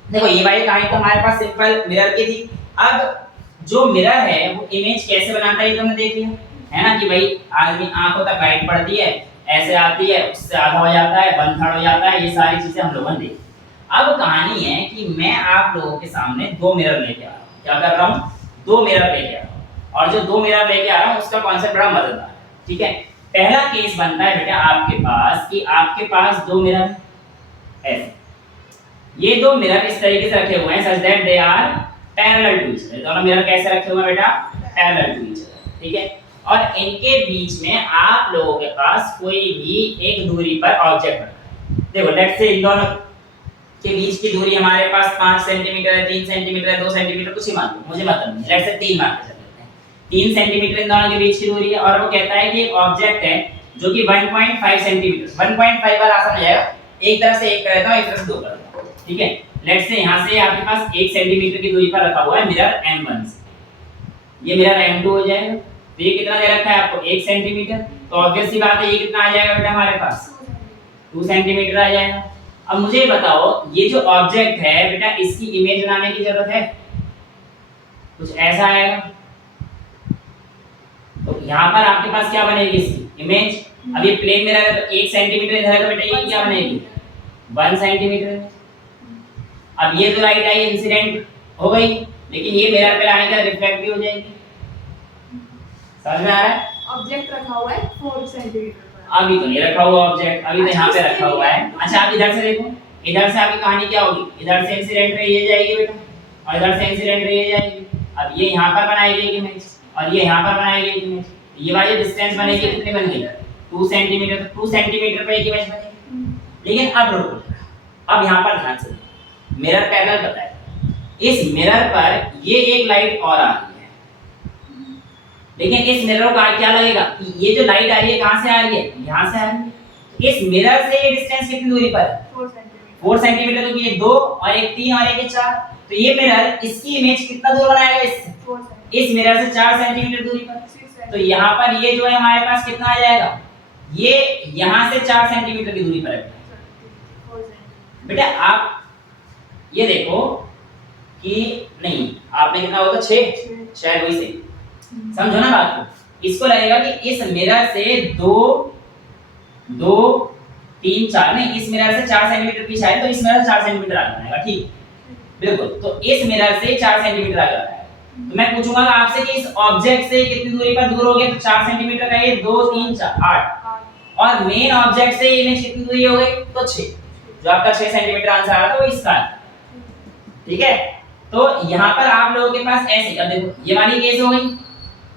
देखो ये वाली कहानी तो हमारे पास सिंपल मिरर की थी। अब जो मिरर है वो इमेज कैसे बनाता है ये तुमने देख लिया है ना, कि भाई आदमी आंखों तक लाइट पड़ती है, ऐसे आती है, उससे आधा हो जाता है, 1/3 हो जाता है, ये सारी चीजें हम लोगों ने देखी। अब कहानी है कि मैं आप लोगों के सामने 2 मिरर लेके आ रहा हूं, क्या कर रहा हूं, 2 मिरर लेके आ रहा हूं, और जो 2 मिरर लेके आ रहा हूं उसका कॉन्सेप्ट बड़ा मजेदार है, ठीक है। पहला केस बनता है बेटा आपके पास कि आपके पास 2 मिरर ऐसे, ये 2 मिरर इस तरीके से रखे हुए हैं such that they are parallel to each other. दोनों मिरर कैसे रखे हुए हैं बेटा, पैरेलल टू ईच अदर, ठीक है, और इनके बीच में आप लोगों के पास कोई भी एक दूरी पर ऑब्जेक्ट रखा है। देखो लेट्स से इन दोनों के बीच की दूरी हमारे पास 5 सेंटीमीटर है, 3 सेंटीमीटर है, 2 सेंटीमीटर, कुछ ही मान लो, मुझे मतलब नहीं, लेट्स से 3 मान के चलते हैं। 3 सेंटीमीटर इन दोनों के बीच की दूरी है, और वो कहता है कि एक ऑब्जेक्ट है जो कि 1.5 सेंटीमीटर, 1.5 वाला आसान हो जाएगा, एक तरफ से 1 कर देता हूं, एक तरफ से 2 कर देता हूं, ठीक है। लेट्स से यहां से आपके पास 1 सेंटीमीटर की दूरी पर रखा हुआ है मिरर M1 से, ये मिरर M2 हो जाएगा। तो ये कितना दे रखा है आपको, 1 सेंटीमीटर, तो ऑब्वियस सी बात है ये कितना आ जाएगा बेटा हमारे पास, 2 सेंटीमीटर आ जाएगा। अब मुझे बताओ ये जो ऑब्जेक्ट है बेटा इसकी इमेज बनाने की जरूरत है, कुछ ऐसा आएगा, तो यहाँ पर आपके पास क्या बनेगी इसकी इमेज। अब ये प्लेन मिरर है तो 1 सेंटीमीटर इधर है तो बेटा ये क्या बनेगी, 1 सेंटीमीटर। अब ये जो लाइट आई इंसिडेंट हो गई, लेकिन ये मिरर पे लाने के बाद रिफ्लेक्ट भी हो जाएगी, समझ में आ रहा है। ऑब्जेक्ट रखा हुआ है 4 सेंटीमीटर पर, अभी तो नहीं रखा हुआ ऑब्जेक्ट, अभी तो यहाँ पे रखा हुआ है। अच्छा आप इधर से देखो, इधर से आपकी कहानी क्या होगी, इधर से इंसिडेंट रे ये जाएगी बेटा, और इधर से इंसिडेंट रे ये जाएगी। अब ये यहाँ पर बनाएगी एक इमेज, और ये यहाँ पर बनाएगी एक इमेज, ये वाली डिस्टेंस बनेगी कितनी बनेगी, 2 सेंटीमीटर, 2 सेंटीमीटर पे एक इमेज बनेगी। लेकिन अब रुको, अब यहाँ पर ध्यान से मिरर पैरेलल बताया, इस मिरर पर ये एक लाइट और आ रही है, लेकिन इस मिरर का क्या लगेगा कि ये जो लाइट आ रही है कहां से आ रही है, यहां से आ रही है। इस मिरर से ये डिस्टेंस कितनी दूरी पर है, 4 सेंटीमीटर। 4 सेंटीमीटर, तो ये 2 और एक 3 और एक 4, तो ये मिरर इसकी इमेज कितना दूर बनाएगा इससे, 4 सेंटीमीटर। इस मिरर से 4 सेंटीमीटर दूरी पर। 6 तो सेंटीमीटर। यहाँ पर ये जो है हमारे पास कितना आ जाएगा, ये यहाँ से 4 सेंटीमीटर की दूरी पर है। 4 सेंटीमीटर। बेटा आप ये देखो कि नहीं, आपने कितना होगा 6, शायद वही से समझो ना बात को। इसको लगेगा कि इस मिरर से 2 2 3 4 नहीं, इस मिरर से 4 सेंटीमीटर पीछे है, तो इस मिरर से 4 सेंटीमीटर आगे आएगा, ठीक बिल्कुल। तो इस मिरर से 4 सेंटीमीटर आगे आएगा। तो मैं पूछूंगा आपसे कि इस ऑब्जेक्ट से कितनी दूरी पर दूर हो गए, तो 4 सेंटीमीटर का ये 2 3 4 8, और मेन ऑब्जेक्ट से इमेज कितनी दूरी हो गई, तो 6, जो आपका 6 सेंटीमीटर आंसर आ रहा था वो इसका है, ठीक है। तो यहाँ पर आप लोगों के पास ऐसे, अब देखो ये वाली केस हो गई,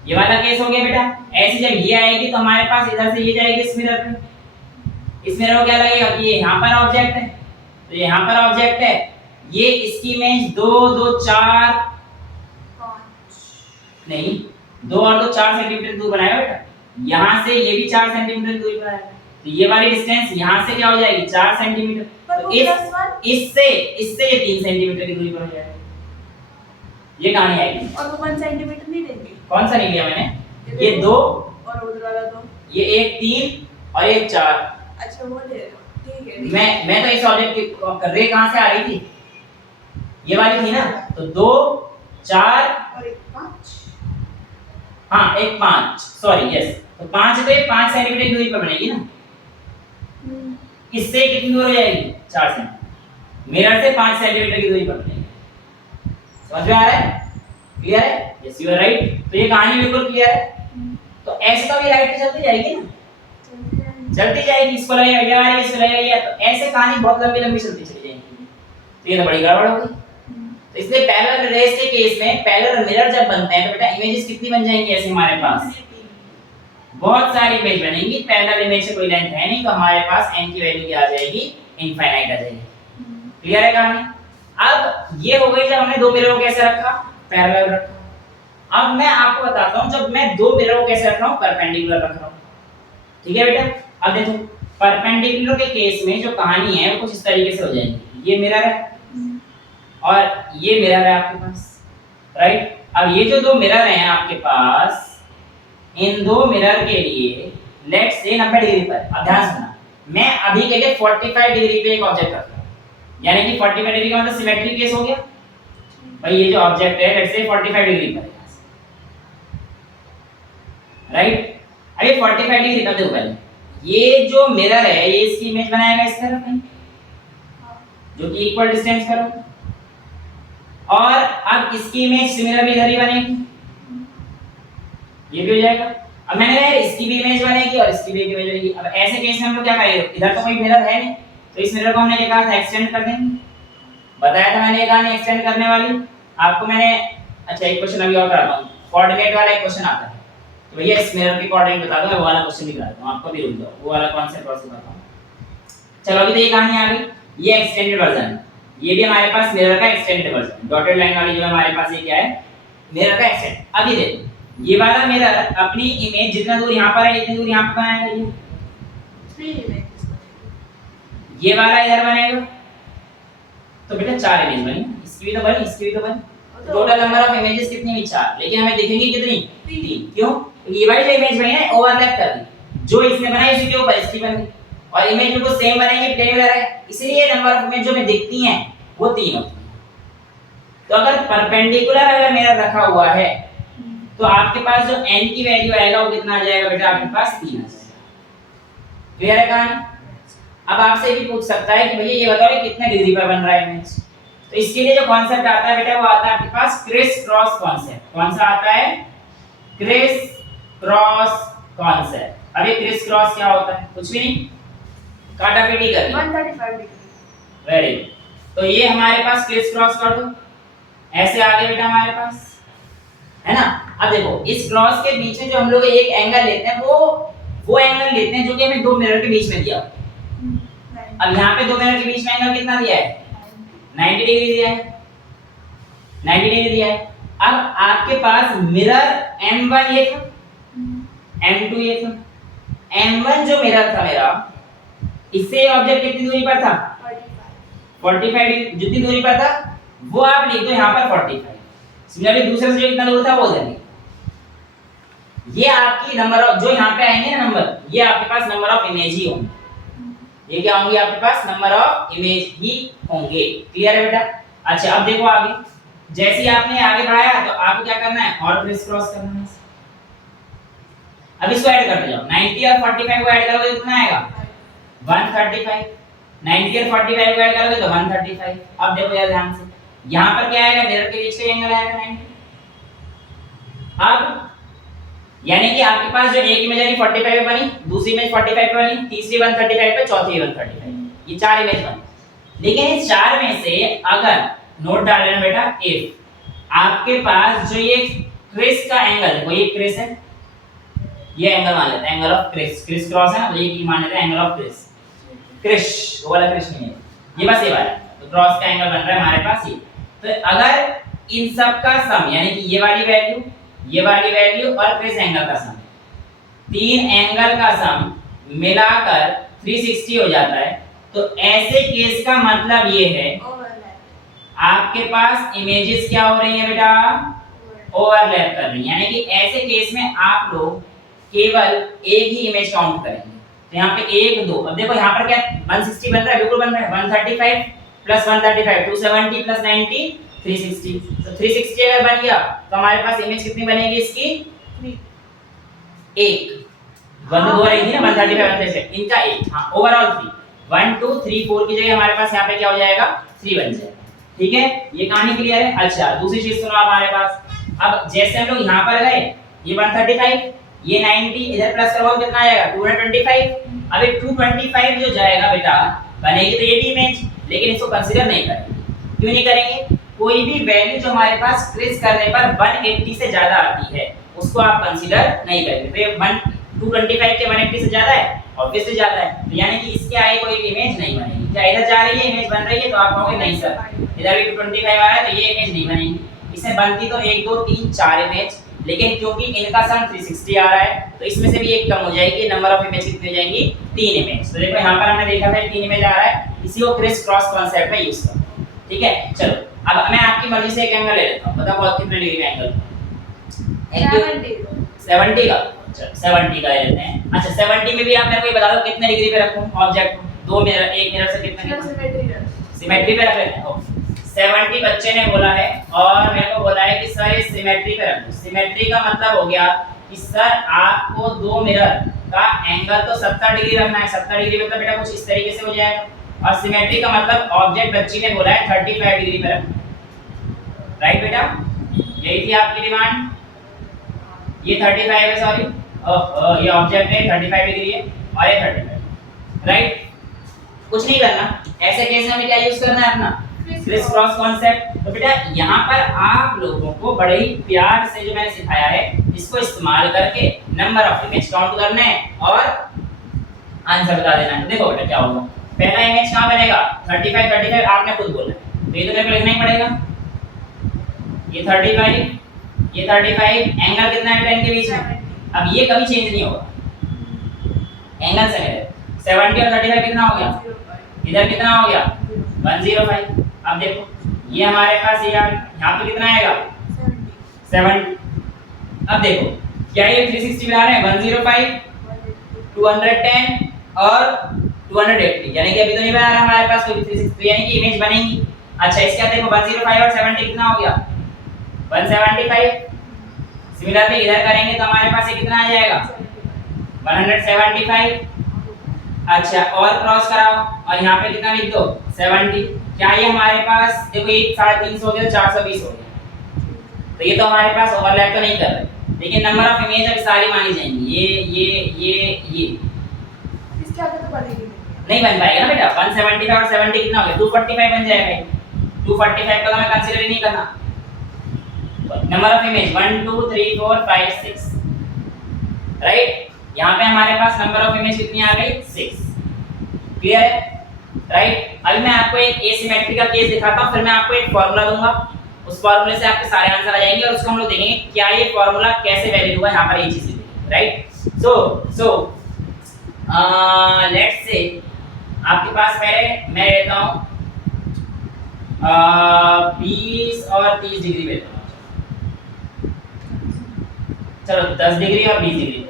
ये वाला केस हो गया बेटा। ऐसे जब ये आएगी तो हमारे पास इधर से ये जाएगी इस मिरर पे, इस मिरर को क्या लगेगा कि ये यहाँ पर ऑब्जेक्ट है, तो ये यहाँ पर ऑब्जेक्ट है, ये इसकी इमेज 2 2 4 नहीं 2 और 2 4 सेंटीमीटर दूर बनाएगा बेटा। यहाँ से ये भी 4 सेंटीमीटर दूरी पर आएगा, तो ये वाली डिस्टेंस यहाँ से क्या हो जाएगी 4 सेंटीमीटर, तो इससे ये 3 सेंटीमीटर की दूरी पर हो जाएगा। ये कहानी आएगी। और वो 1 सेंटीमीटर नहीं देंगे, कौन सा नहीं लिया मैंने, ये 2 और उधर वाला 2, ये एक 3 और एक 4। अच्छा वो ले लो, ठीक है। मैं तो इस ऑब्जेक्ट की रे कहां से आ रही थी, ये वाली थी ना, तो 2 4 और एक 5, हाँ एक 5, सॉरी यस, तो 5 है, तो ये 5 सेंटीमीटर की दूरी पर बनेगी ना। इससे कितनी दूर हो जाएगी 4 सेंटीमीटर, मिरर से 5 सेंटीमीटर की दूरी पर बनेगी। समझ में आ रहा है, क्लियर है, यस यू आर राइट। तो ये कहानी बिल्कुल क्लियर है। तो ऐसे तो भी लाइट चलती जाएगी ना, चलती जाएगी, इसको लगेगा ये आ रही है, इसको लगेगा ये, तो ऐसे कहानी बहुत लंबी लंबी चलती चली जाएगी। तो ये तो बड़ी गड़बड़ हो गई। तो इसलिए पैरेलल रेस के केस में पैरेलल मिरर जब बनते हैं तो बेटा इमेजेस कितनी बन जाएंगी ऐसे हमारे पास, बहुत सारी इमेज बनेंगी। पैरेलल इमेज से कोई लेंथ है नहीं, तो हमारे पास n की वैल्यू क्या आ जाएगी, इनफाइनाइट आ जाएगी। क्लियर है कहानी। अब ये हो गई जब हमने दो मिरर को कैसे रखा, पैरेलल रखा। अब मैं आपको बताता हूं जब मैं दो मिरर को कैसे रख रहा हूं, परपेंडिकुलर रख रहा हूं, ठीक है बेटा। अब देखो परपेंडिकुलर के केस में जो कहानी है वो कुछ इस तरीके से हो जाएगी। ये मिरर है और ये मिरर है आपके पास, राइट। अब ये जो दो मिरर हैं आपके पास, इन दो मिरर के लिए लेट्स से 90 डिग्री पर, अब ध्यान सुनना, मैं अभी के लिए 45 डिग्री पे एक ऑब्जेक्ट रख रहा हूं, यानी कि 45 डिग्री का मतलब सिमेट्री केस हो गया भाई। ये जो ऑब्जेक्ट है लेट्स से 45 डिग्री पर है, राइट। अब ये 45 डिग्री पर देखो पहले, ये जो मिरर है ये इसकी इमेज बनाएगा इस तरफ कहीं, जो कि इक्वल डिस्टेंस पर हो, और अब इसकी इमेज सिमिलरली इधर ही बनेगी, ये भी हो जाएगा। अब मैंने कहा इसकी भी इमेज बनेगी और इसकी भी इमेज बनेगी। अब ऐसे केस में हम लोग क्या करेंगे, इधर तो कोई मिरर है नहीं, तो इस मिरर को हमने क्या कहा था, एक्सटेंड कर देंगे। बताया था मैंने ये कहानी एक्सटेंड करने वाली आपको मैंने। अच्छा एक क्वेश्चन अभी और कराता हूं, कोऑर्डिनेट वाला एक क्वेश्चन आता है, तो भैया इस मिरर के कोऑर्डिनेट बता दो, मैं वो वाला क्वेश्चन भी कराता हूं आपको, भी रुक जाओ, वो वाला कॉन्सेप्ट प्रोसेस बताता हूं। चलो अभी तो ये कहानी आ गई, ये एक्सटेंडेड वर्जन है, ये भी हमारे पास मिरर का एक्सटेंडेड वर्जन, डॉटेड लाइन वाली जो है हमारे पास ये क्या है, मिरर का एक्सटेंड। अभी देखो ये वाला मिरर अपनी इमेज जितना दूर यहाँ पर है इतनी दूर यहाँ पर बनाएगा, ये वाला इधर बनेगा, तो बेटा 4 इमेज बनी, इसकी भी तो बनी, इसकी भी तो बनी, टोटल नंबर ऑफ इमेजेस कितनी हुई 4, लेकिन हमें दिखेंगी कितनी 3। क्यों, क्योंकि ये वाली जो इमेज बनी है ओवरलैप कर दी, जो इसने बनाई उसी के ऊपर इसकी बन गई, और इमेज बिल्कुल सेम बनेगी, प्लेन कलर है, इसलिए नंबर ऑफ इमेज जो हमें दिखती हैं वो 3 होती हैं। तो अगर परपेंडिकुलर अगर मिरर रखा हुआ है तो आपके पास जो n की वैल्यू आएगा वो कितना आ जाएगा बेटा, आपके पास 3 आ जाएगा। क्लियर है कहानी। अब आपसे भी पूछ सकता है कि भैया ये बताओ ये कितने डिग्री पर बन रहा है इमेज, तो इसके लिए जो कॉन्सेप्ट आता है बेटा वो आता है आपके पास क्रिस क्रॉस कॉन्सेप्ट। कौन सा आता है, क्रिस क्रॉस कॉन्सेप्ट। अब ये क्रिस क्रॉस क्या होता है, कुछ भी नहीं, काटापीटी करनी, 135 डिग्री, वेरी गुड। तो ये हमारे पास क्रिस क्रॉस कर दो, ऐसे आ गया बेटा हमारे पास, है ना। अब देखो इस क्रॉस के बीच में जो हम लोग एक एंगल लेते हैं वो एंगल लेते हैं जो कि हमें दो मिरर के बीच में दिया। अब यहाँ पे दो मिरर के बीच में एंगल कितना दिया है, 90 डिग्री दिया है। 90 डिग्री दिया है। अब आपके पास मिरर M1 ये था, M2 ये था। M1 जो मिरर था मेरा, इससे ऑब्जेक्ट कितनी दूरी पर था? 45 डिग्री जितनी दूरी पर था वो आप लिख दो यहाँ पर 45। सिमिलरली दूसरे से जो कितना दूर था वो उधर लिख। ये आपकी नंबर ऑफ जो यहाँ पे आएंगे ना नंबर, ये आपके पास नंबर ऑफ इमेज ही होंगे। ये क्या होंगे आपके पास? नंबर ऑफ इमेज ही होंगे। क्लियर है बेटा? अच्छा अब देखो आगे, जैसे ही आपने आगे बढ़ाया तो आपको क्या करना है? और क्रिस क्रॉस करना है। अब इसको ऐड करते जाओ, 90 और 45 को ऐड करोगे तो कितना आएगा? 135। 90 और 45 को ऐड करोगे तो 135। अब देखो यार ध्यान से, यहाँ पर क्या आएगा? मिरर के बीच का एंगल आएगा 90। अब यानी कि आपके पास जो एक इमेज 45 पे बनी, दूसरी इमेज 45 पे बनी, तीसरी 135 पे, चौथी 135, ये चार इमेज बनी। लेकिन इस चार में से अगर नोट डाल लेना बेटा, इफ आपके पास जो ये क्रिस का एंगल है, वो ये क्रिस है, ये एंगल मान लेते हैं angle of criss, crisscross है ना, तो ये मान लेते हैं एंगल ऑफ क्रिस। क्रिश वो वाला क्रिश नहीं है, ये बस ये वाला, तो क्रॉस का एंगल बन रहा है हमारे पास ये। तो अगर इन सब का सम यानी कि ये वाली वैल्यू, ये वाली वैल्यू और क्रिस एंगल का सम, तीन एंगल का सम मिलाकर 360 हो जाता है, तो ऐसे केस का मतलब ये है आपके पास इमेजेस क्या हो रही हैं बेटा? ओवरलैप कर रही हैं। यानी कि ऐसे केस में आप लोग केवल एक ही इमेज काउंट करेंगे। तो यहाँ पे 1 2, अब देखो यहाँ पर क्या 160 बन रहा है, बिल्कुल बन रहा है। 135 प्लस 135 270 प्लस 90 360। तो 360 अगर बन गया तो हमारे पास इमेज कितनी बनेगी इसकी? 1 1 2 रही थी ना, 135 136, इनका 1, हाँ ओवरऑल 3, 1 2 3 4 की जगह हमारे पास यहाँ पे क्या हो जाएगा? 3 बन जाएगा। ठीक है, ये कहानी क्लियर है? अच्छा दूसरी चीज सुनो आप हमारे पास, अब जैसे हम लोग यहाँ पर गए, ये 135, ये 90, इधर प्लस करोगे कितना आएगा? 225। अब ये 225 जो जाएगा बेटा, बनेगी तो ये भी इमेज, लेकिन इसको कंसीडर नहीं करेंगे। क्यों नहीं करेंगे? कोई भी वैल्यू जो हमारे पास क्रिस करने पर 180 से ज्यादा आती है उसको आप कंसीडर नहीं करेंगे। तो ये 225 के 180 से ज्यादा है, ऑब्वियसली ज्यादा है, तो यानी कि इसके आगे कोई भी इमेज नहीं बनेगी। क्या इधर जा रही है इमेज बन रही है? तो आप कहोगे नहीं सर, इधर भी 225 आ रहा है तो ये इमेज नहीं बनेगी। इसमें बनती तो 1 2 3 4 इमेज, लेकिन क्योंकि इनका सम 360 आ रहा है तो इसमें से भी एक कम हो जाएगी, नंबर ऑफ इमेज कितनी हो जाएंगी? 3 इमेज। तो देखो यहाँ पर हमने देखा था 3 इमेज आ रहा है, इसी को क्रिस क्रॉस कॉन्सेप्ट में यूज करो। ठीक है, चलो अब मैं आपकी मर्जी से एक एंगल ले लेता हूं, बताओ बहुत कितने डिग्री का एंगल? 70 का। चलो 70 का ले लेते हैं। अच्छा 70 में भी आप मेरे को ये बता दो कितने डिग्री पे रखूं ऑब्जेक्ट को? दो मिरर, एक मिरर से कितना सिमेट्री पे रख लेते हैं। ओके 70 बच्चे ने बोला है और मेरे को बोला है कि सर ये सिमेट्री पे रखो। सिमेट्री का मतलब हो गया कि सर आपको दो मिरर का एंगल तो 70 डिग्री रखना है। 70 डिग्री मतलब बेटा कुछ इस तरीके से हो जाएगा, और सिमेट्री का मतलब ऑब्जेक्ट बच्ची ने बोला है 35 डिग्री पे रखना। राइट बेटा, यही थी आपकी डिमांड। ये 35 है, सॉरी ये ऑब्जेक्ट है 35 डिग्री है और ये 35। राइट, कुछ नहीं करना, ऐसे केस में हमें क्या यूज करना है अपना क्रिस क्रॉस कॉन्सेप्ट। तो बेटा यहाँ पर आप लोगों को बड़े ही प्यार से जो मैंने सिखाया है इसको इस्तेमाल करके नंबर ऑफ इमेज काउंट करना है और आंसर बता देना है। देखो बेटा क्या होगा, पहला इमेज कहाँ बनेगा? 35 35 आपने खुद बोला है, तो ये तो मेरे को लिखना ही पड़ेगा। ये 35, ये 35, एंगल कितना है इनके बीच में? अब ये कभी चेंज नहीं होगा, एंगल से मेरे 70 और 35 कितना हो गया? इधर कितना हो गया? 105। अब देखो ये हमारे पास ये यहाँ पे कितना आएगा? 70। अब देखो क्या ये 360 बना रहे हैं? 105, 210 और 280, यानी कि अभी तो नहीं बना रहा हमारे पास कोई 360, यानी कि इमेज बनेगी। अच्छा इसके बाद देखो 105 और 70 कितना हो गया? 175। सिमिलरली इधर करेंगे तो हमारे पास ये कितना आ जाएगा? 175। अच्छा और क्रॉस कराओ और यहाँ पे कितना लिख दो? 70। क्या ये हमारे पास देखो ये 350 हो गया, 420 हो गया, तो ये तो हमारे पास ओवरलैप तो नहीं कर रहे, लेकिन नंबर ऑफ इमेज अभी सारी मानी जाएंगी। ये इसके आगे तो बनेगी नहीं बन पाएगा ना बेटा। 175 और 70 कितना हो गया? 245 बन जाएगा। 245 का हमें कंसीडर ही नहीं करना। Number of image 1 2 3 4 5 6, right. यहाँ पे हमारे पास नंबर ऑफ इमेज कितनी आ गई? 6। क्लियर है? राइट। अभी मैं आपको एक एसिमेट्रिकल केस दिखाता हूँ, फिर मैं आपको एक फॉर्मूला दूंगा उस फॉर्मूले से आपके सारे आंसर आ जाएंगे और उसको हम लोग देखेंगे क्या ये फॉर्मूला कैसे वैलिड हुआ, यहाँ पर ये चीजें राइट। सो लेट्स से आपके पास पहले मैं लेता हूँ 20 और 30 डिग्री लेता हूँ, चलो 10 डिग्री और 20 डिग्री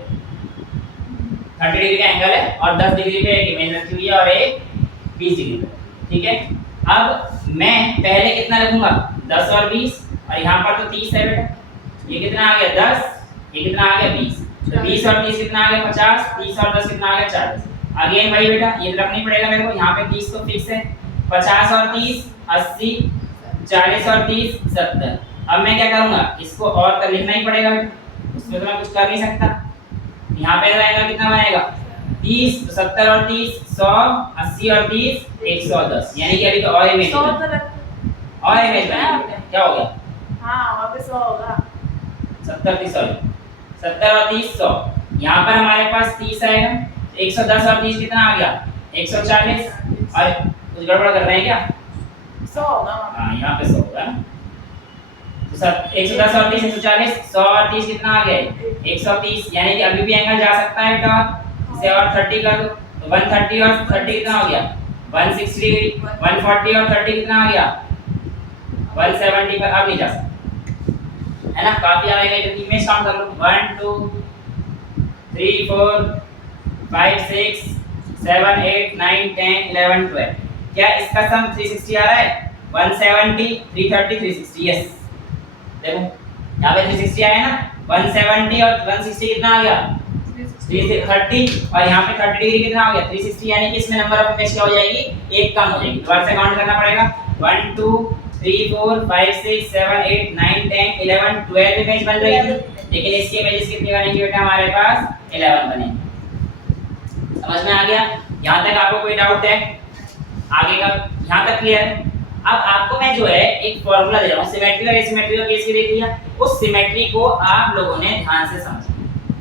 30 डिग्री का एंगल है और 10 डिग्री पे एक इमेज रखी हुई है और एक 20 डिग्री पे, ठीक है। अब मैं पहले कितना रखूंगा 10 और 20 और यहाँ पर तो 30 है बेटा, ये कितना आ गया 10, ये कितना आ गया 20, तो 20 और 30 कितना आ गया 50, 30 और 10 कितना आ गया 40। अगेन भाई बेटा ये रखना ही पड़ेगा मेरे को, यहाँ पे 30 तो फिक्स है, 50 और 30 80, 40 और 30 70। अब मैं क्या करूंगा इसको और कर लिखना ही पड़ेगा बेटा, उसमें तो मैं कुछ कर नहीं सकता। यहाँ पे एंगल कितना बनेगा 30, तो 70 और 30 100, 80 और 30 110, यानी कि अभी तो और इमेज और इमेज बनेगी, क्या हो गया हाँ वहाँ पे 100 होगा, 70 30 सॉरी 70 और 30 100, यहाँ पर हमारे पास 30 आएगा, 110 और 30 कितना आ गया 140, और कुछ गड़बड़ कर रहे हैं क्या 100 होगा वहाँ हाँ यहाँ पे 100 होगा ना, तो सब 110 और 30 140, 100 और 30 कितना आ गया 130, यानी कि अभी भी एंगल जा सकता है बेटा, इसे और 30 कर दो तो 130 और 30 कितना हो गया 160 डिग्री, 140 और 30 कितना आ गया 170 पर अब नहीं जा सकता है ना, काफी आ गया। इमेज काउंट कर लो 1 2 3 4 5 6 7 8 9 10 11 12, क्या इसका सम 360 आ रहा है 170 330 360, यस देखो यहाँ पे 360 आया ना, 170 और 160 कितना आ गया 330 और यहाँ पे 30 डिग्री कितना हो गया 360, यानी कि इसमें नंबर ऑफ इमेज क्या हो जाएगी एक कम हो जाएगी, दोबारा से काउंट करना पड़ेगा 1 2 3 4 5 6 7 8 9 10 11 12 इमेज बन रही थी, लेकिन इसकी इमेजेस कितनी बनेंगी बेटा हमारे पास 11 बनेंगी। समझ में आ गया, यहाँ तक आपको कोई डाउट है आगे का, यहाँ तक क्लियर है। अब आपको मैं जो है एक फॉर्मूला दे रहा हूँ सिमेट्री और एसिमेट्री का केस के देख लिया, उस सिमेट्री को आप लोगों ने ध्यान से समझना,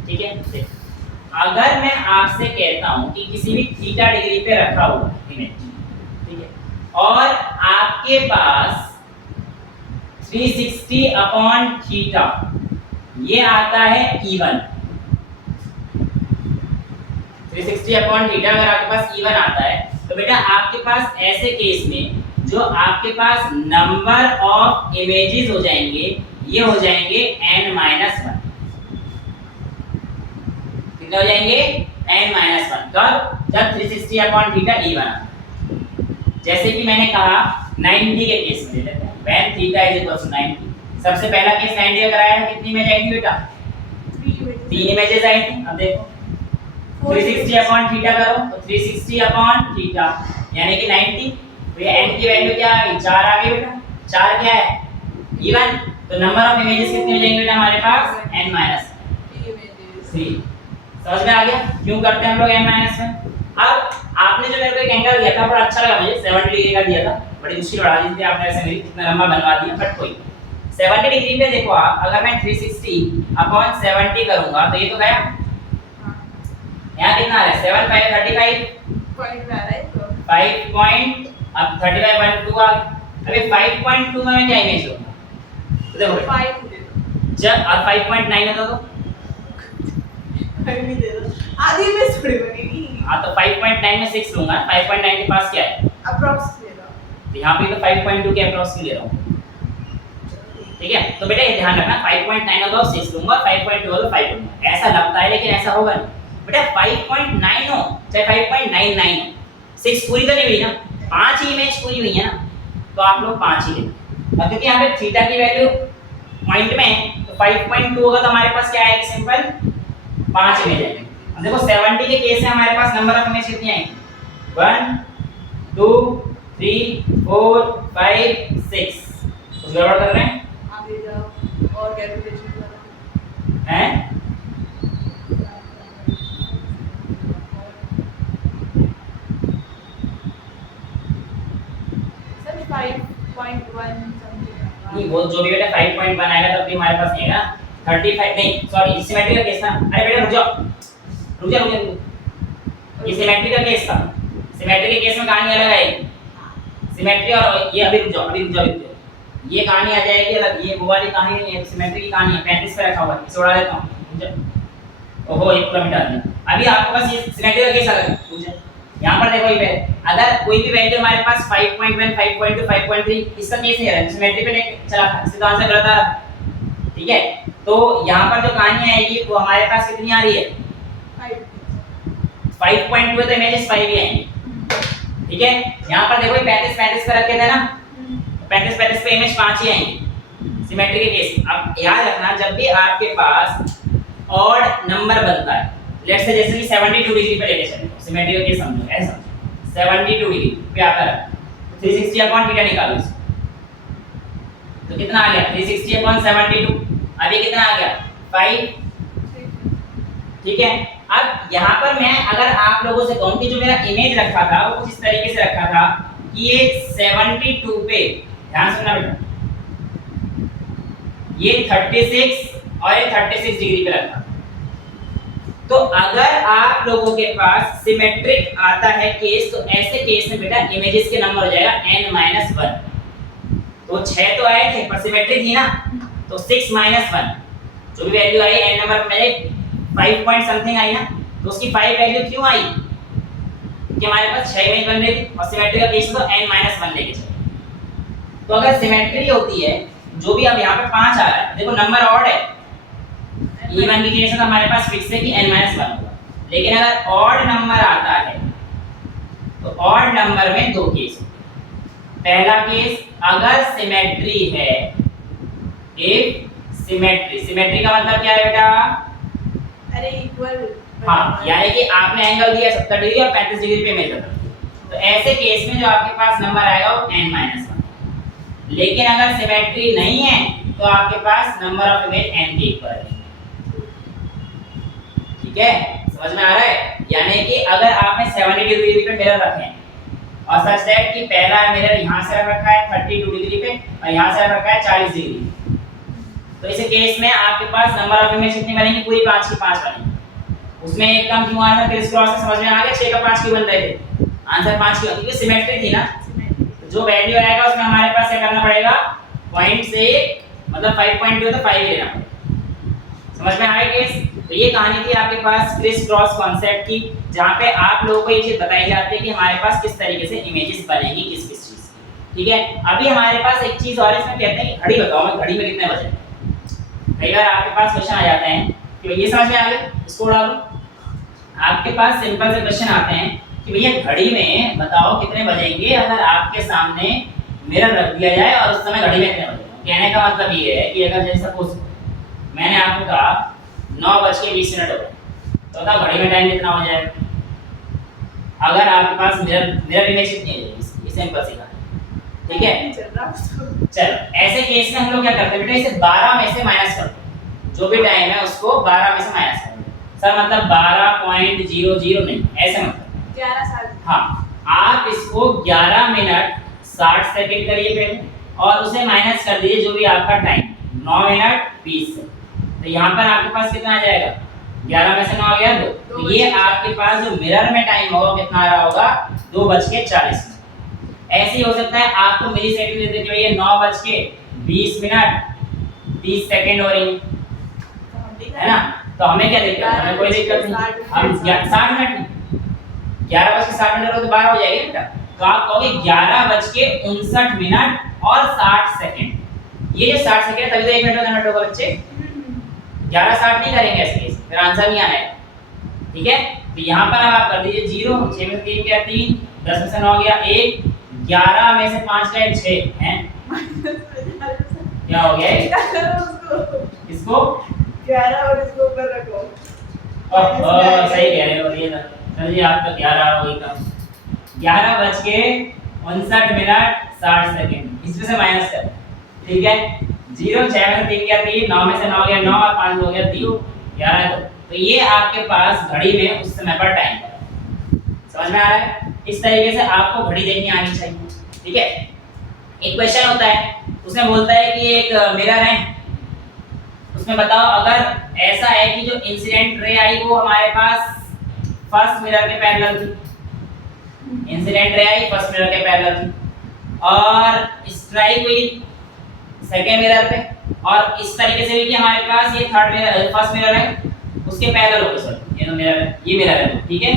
ठीक है। अगर मैं आपसे कहता हूँ कि किसी भी थीटा डिग्री पे रखा हुआ इमेज, ठीक है, और आपके पास 360 अपॉन थीटा ये आता है इवन, 360 अपॉन थीटा अगर आपके पास इवन आता है तो बेटा आपके पास ऐसे केस में जो आपके पास नंबर ऑफ इमेजेस हो जाएंगे ये हो जाएंगे n-1, कितने हो जाएंगे n-1, कब जब 360 अपॉन थीटा इवन आता है। जैसे कि मैंने कहा 90 के केस में लेते हैं when theta is equal to 90, सबसे पहला केस 90 का कराया है, कितनी इमेज आएगी बेटा 3 इमेजेस आएगी। अब देखो 360 अपॉन थीटा करो तो 360 अपॉन थीटा यानी कि 90, तो ये n की वैल्यू क्या आ गई 4 आ गई बेटा, 4 क्या है इवन, तो नंबर ऑफ इमेजेस कितने हो जाएंगे बेटा हमारे पास n-3। समझ में आ गया क्यों करते हैं हम लोग n-1। अब आपने जो मेरे को एक एंगल दिया था बड़ा अच्छा लगा मुझे, 70 डिग्री का दिया था, बड़ी मुश्किल बढ़ा दी थी आपने, ऐसे मेरी कितना लंबा बनवा दिया, बट कोई 70 डिग्री पे देखो आप, अगर मैं 360 अपॉन 70 करूंगा तो ये तो गया, यहाँ कितना आ रहा है 7 5 35 पॉइंट आ रहा है तो 5 पॉइंट, अब 35 1 2 आ गया, अबे 5.2 में मैं क्या इमेज लूंगा तो देखो 5 दे दो, जब अब 5.9 होता तो 5 भी दे दो, आधी में थोड़ी बनेगी। हाँ तो 5.9 में 6 लूंगा, 5.9 के पास क्या है अप्रॉक्स दे दो, तो यहाँ पे तो 5.2 के अप्रॉक्स ले रहा हूँ, ठीक है। तो बेटा ये ध्यान रखना 5.9 होगा तो 6 लूंगा, 5.2 होगा तो 5 लूंगा, ऐसा लगता है लेकिन ऐसा होगा नहीं बेटा, 5.9 हो चाहे 5.99 हो, 6 पूरी तो नहीं हुई ना, 5 ही इमेज पूरी हुई है ना, तो आप लोग 5 ही लेंगे, और क्योंकि यहाँ पे थीटा की वैल्यू पॉइंट में तो 5.2 होगा तो हमारे पास क्या आएगी सिंपल 5 इमेज आएंगे। अब देखो 70 के केस में हमारे पास नंबर ऑफ इमेज कितनी आएंगी 1 2 3 4 5 6, कुछ गड़बड़ कर रहे हैं आगे जाओ और कैलकुलेशन करो हैं, सर 5.1 समथिंग, नहीं वो जो भी बेटा 5.1 आएगा तब भी हमारे पास नहीं आएगा, 35 नहीं सॉरी सिमेट्री का केस था, अरे बेटा रुक जाओ ये सिमेट्री का केस था, सिमेट्री के केस में कहानी अलग आएगी, सिमेट्री और ये अभी रुक जाओ ये कहानी आ जाएगी अलग, ये वो वाली कहानी नहीं है, सिमेट्री की कहानी है। 35 पे रखा हुआ है, इसे उड़ा देता हूं। ओहो, एक पूरा मिटा दिया। अभी आपके पास ये सिमेट्री का केस आ गया पूछे, यहां पर देखो, ये अगर कोई भी वैल्यू हमारे पास 5.1 5.2 5.3 इसका केस नहीं है, सिमेट्री पे नहीं चला था, इसका आंसर गलत आ रहा। ठीक है, तो यहां पर जो कहानी आएगी वो हमारे पास कितनी आ रही है? 5.2 है तो इमेजेस 5 ही आएंगे। ठीक है, यहां पर देखो ये 35 35 पे रखे थे ना, 35 35 पे इमेज 5 ही आएंगे सिमेट्री के केस। अब याद रखना, जब भी आपके पास ऑड नंबर बनता है, लेट्स से जैसे कि 72 डिग्री पे लेके चले, सिमेट्री का केस समझो, ऐसा 72 डिग्री पे आता है 360 अपॉन थीटा निकालो इसको, तो कितना आ गया 360 अपॉन 72। अब ये कितना आ गया 5। ठीक है, अब यहाँ पर मैं अगर आप लोगों से कहूं कि जो मेरा इमेज रखा था वो कुछ इस तरीके से रखा था कि ये 72 पे, ध्यान सुनना बेटा, ये 36 और ये 36 डिग्री पे रखा। तो अगर आप लोगों के पास सिमेट्रिक आता है केस, तो ऐसे केस में बेटा इमेजेस के नंबर हो जाएगा n-1। तो 6 तो आए थे पर सिमेट्री थी ना, तो 6-1 जो भी वैल्यू आई n नंबर पे मेरे 5 पॉइंट समथिंग आई ना, तो उसकी 5 वैल्यू क्यों आई? कि हमारे पास 6 इमेज बन रही थी और सिमेट्री का केस तो n-1 लेके चले। तो अगर सिमेट्री होती है, जो भी अब यहाँ पे 5 आ रहा है, देखो नंबर ऑड है, इवन की केस में हमारे पास फिक्स है कि n-1 होगा। लेकिन अगर ऑड नंबर आता है तो ऑड नंबर में दो केस होते हैं। पहला केस, अगर सिमेट्री है, इफ सिमेट्री, सिमेट्री का मतलब क्या है बेटा? अरे इक्वल, हाँ, यानी कि आपने एंगल दिया 70 डिग्री और 35 डिग्री पे मेजर करना, तो ऐसे केस में जो आपके पास नंबर आएगा वो n-1। लेकिन अगर सिमेट्री नहीं है तो आपके पास नंबर ऑफ इमेज n के इक्वल है। ठीक है, समझ में आ रहा है? यानी कि अगर आपने 70 डिग्री पे मिरर रखे हैं और सच दैट कि पहला मिरर यहां से रखा है 32 डिग्री पे और यहां से रखा है 40 डिग्री, तो इस केस में आपके पास नंबर ऑफ इमेज कितनी बनेंगी? पूरी 5 की 5 बनेंगी। उसमें एक कम क्यों आ रहा था? क्रिस क्रॉस से समझ में आ गया, 6 का 5 क्यों बन रहे थे? आंसर 5 क्यों? क्योंकि सिमेट्री थी ना। तो जो वैल्यू आएगा उसमें हमारे पास क्या करना पड़ेगा? पॉइंट से मतलब 5.2 तो 5 ही लेना पड़ेगा। समझ में आ गया केस? तो ये कहानी थी आपके पास क्रिस क्रॉस कॉन्सेप्ट की, जहां पे आप लोगों को ये चीज बताई जाती है कि हमारे पास किस तरीके से इमेजेस बनेंगी किस किस चीज की। ठीक है, अभी हमारे पास एक चीज और इसमें कहते हैं कि घड़ी बताओ, मैं घड़ी में कितने बजे। कई बार आपके पास क्वेश्चन आ जाते हैं कि ये समझ में आ गया, इसको उड़ा दो। आपके पास सिंपल से क्वेश्चन आते हैं कि भैया घड़ी में बताओ कितने बजेंगे अगर आपके सामने मिरर रख दिया जाए और उस समय घड़ी में कितने बजेंगे। कहने का मतलब ये है कि अगर जैसे सपोज मैंने आपको कहा 9:20 हो गए, तो बताओ घड़ी में टाइम कितना हो जाएगा? अगर आपके पास मिरर इमेज कितनी है, ये सिंपल सी बात है। ठीक है, चलो ऐसे केस में हम लोग क्या करते हैं बेटा, इसे 12 में से माइनस करते हैं, जो भी टाइम है उसको 12 में से माइनस करते हैं। सर मतलब 12.00 नहीं, ऐसे मतलब 11 हाँ, आप इसको 11 मिनट 60 सेकंड करिए पहले और उसे माइनस कर दीजिए जो भी आपका टाइम 9 मिनट 20 से, तो यहाँ पर आपके पास कितना आ जाएगा? 11 में से 9 गया 2, तो ये आपके पास जो मिरर में टाइम होगा कितना आ रहा होगा? 2:40। ऐसे ही हो सकता है आपको मिली सेकंड दे दे कि ये 9:20 मिनट 30 सेकंड हो रही है ना, तो हमें क्या दिक्कत है? हमें कोई दिक्कत नहीं, हम 60 मिनट नहीं, 11:60 हो तो 12 हो जाएगी बेटा। तो आप कहोगे 11:59 और 60 सेकंड। ये जो 60 सेकंड है तभी तो 1 मिनट का मिनट होगा बच्चे, 11:60 नहीं करेंगे ऐसे केस, फिर आंसर नहीं आएगा। ठीक है, तो यहाँ पर आप कर दीजिए 0, 6 में से 3 गया 3, 10 में से 9 गया 1, 11 में से 5 गए 6 हैं, क्या हो गया? इसको 11 और इसको ऊपर रखो। सही कह रहे हो, ये चलिए आपका 11 हो गई कम, 11:59 60 सेकंड, इसमें से माइनस कर। ठीक है, 0, 6 में से 3 गया 3, 9 में से 9 गया 9 और 5 हो गया 3, 11। तो ये आपके पास घड़ी में उस समय पर टाइम है। समझ में आ रहा है? इस तरीके से आपको घड़ी देखनी आनी चाहिए। ठीक है, एक क्वेश्चन होता है, उसमें बोलता है कि एक मिरर है, उसमें बताओ अगर ऐसा है कि जो इंसिडेंट रे आई वो हमारे पास फर्स्ट मिरर के पैरेलल थी, इंसिडेंट रे आई फर्स्ट मिरर के पैरेलल थी, और स्ट्राइक हुई सेकंड मिरर पे, और इस तरीके से भी कि हमारे पास ये थर्ड मिरर फर्स्ट मिरर है उसके पैरेलल होगा। सर ये तो मिरर है, ये मिरर है, ठीक है,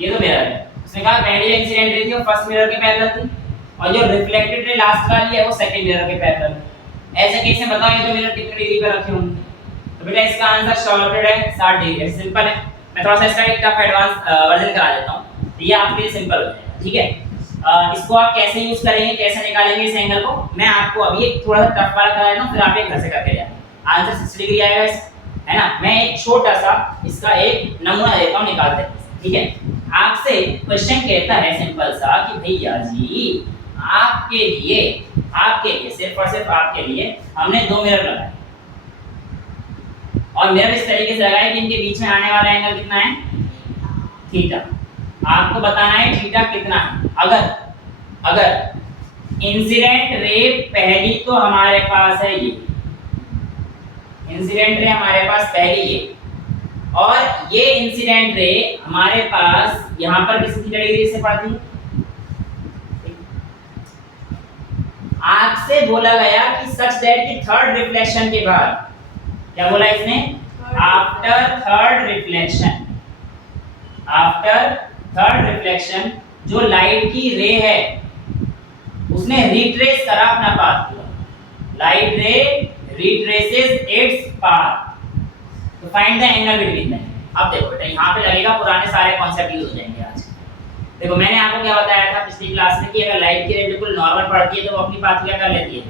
ये तो मिरर है। उसने कहा पहली इंसिडेंट रे थी वो फर्स्ट मिरर के पैरेलल थी, और जो रिफ्लेक्टेड रे लास्ट वाली है वो सेकंड मिरर के पैरेलल है। ऐसे केस में बताओ ये तो मिरर कितने डिग्री पे रखे होंगे? तो बेटा इसका आंसर शॉर्टेड है 60 डिग्री है। सिंपल है। मैं थोड़ा सा इसका एक टफ एडवांस वर्जन करा देता हूं, तो ये आपके लिए सिंपल हो जाएगा, ठीक है। इसको आप कैसे यूज करेंगे, कैसे निकालेंगे इस एंगल को, मैं आपको अभी एक थोड़ा सा टफ वाला करा देता हूं, फिर आप एक घर से करके जाना। आंसर 60 डिग्री आएगा इस, है ना। मैं एक छोटा सा इसका एक नमूना देता हूं, निकालते हैं, ठीक है। आपसे क्वेश्चन कहता है सिंपल सा कि भैया जी आपके लिए सिर्फ और सिर्फ आपके लिए हमने दो मिरर लगाए, और मिरर इस तरीके से लगाए कि इनके बीच में आने वाला एंगल कितना है? थीटा। आपको बताना है थीटा कितना है। अगर इंसिडेंट रे पहली तो हमारे पास है ये, इंसिडेंट रे हमारे पास पहली ये, और ये इंसिडेंट रे हमारे पास यहां पर किस थीटा डिग्री से पड़ती है? आपसे बोला गया कि सच दैट कि थर्ड रिफ्लेक्शन के बाद, क्या बोला इसने? आफ्टर थर्ड रिफ्लेक्शन जो लाइट की रे है उसने रिट्रेस करा अपना पाथ पूरा, light ray retraces its path, तो find the angle between them. अब देखो बेटा यहां पे लगेगा पुराने सारे कॉन्सेप्ट यूज हो जाएंगे आज। देखो मैंने आपको क्या बताया था पिछली क्लास में कि अगर लाइट की रे बिल्कुल नॉर्मल पड़ती है तो वो अपनी पाथ क्या कर लेती है?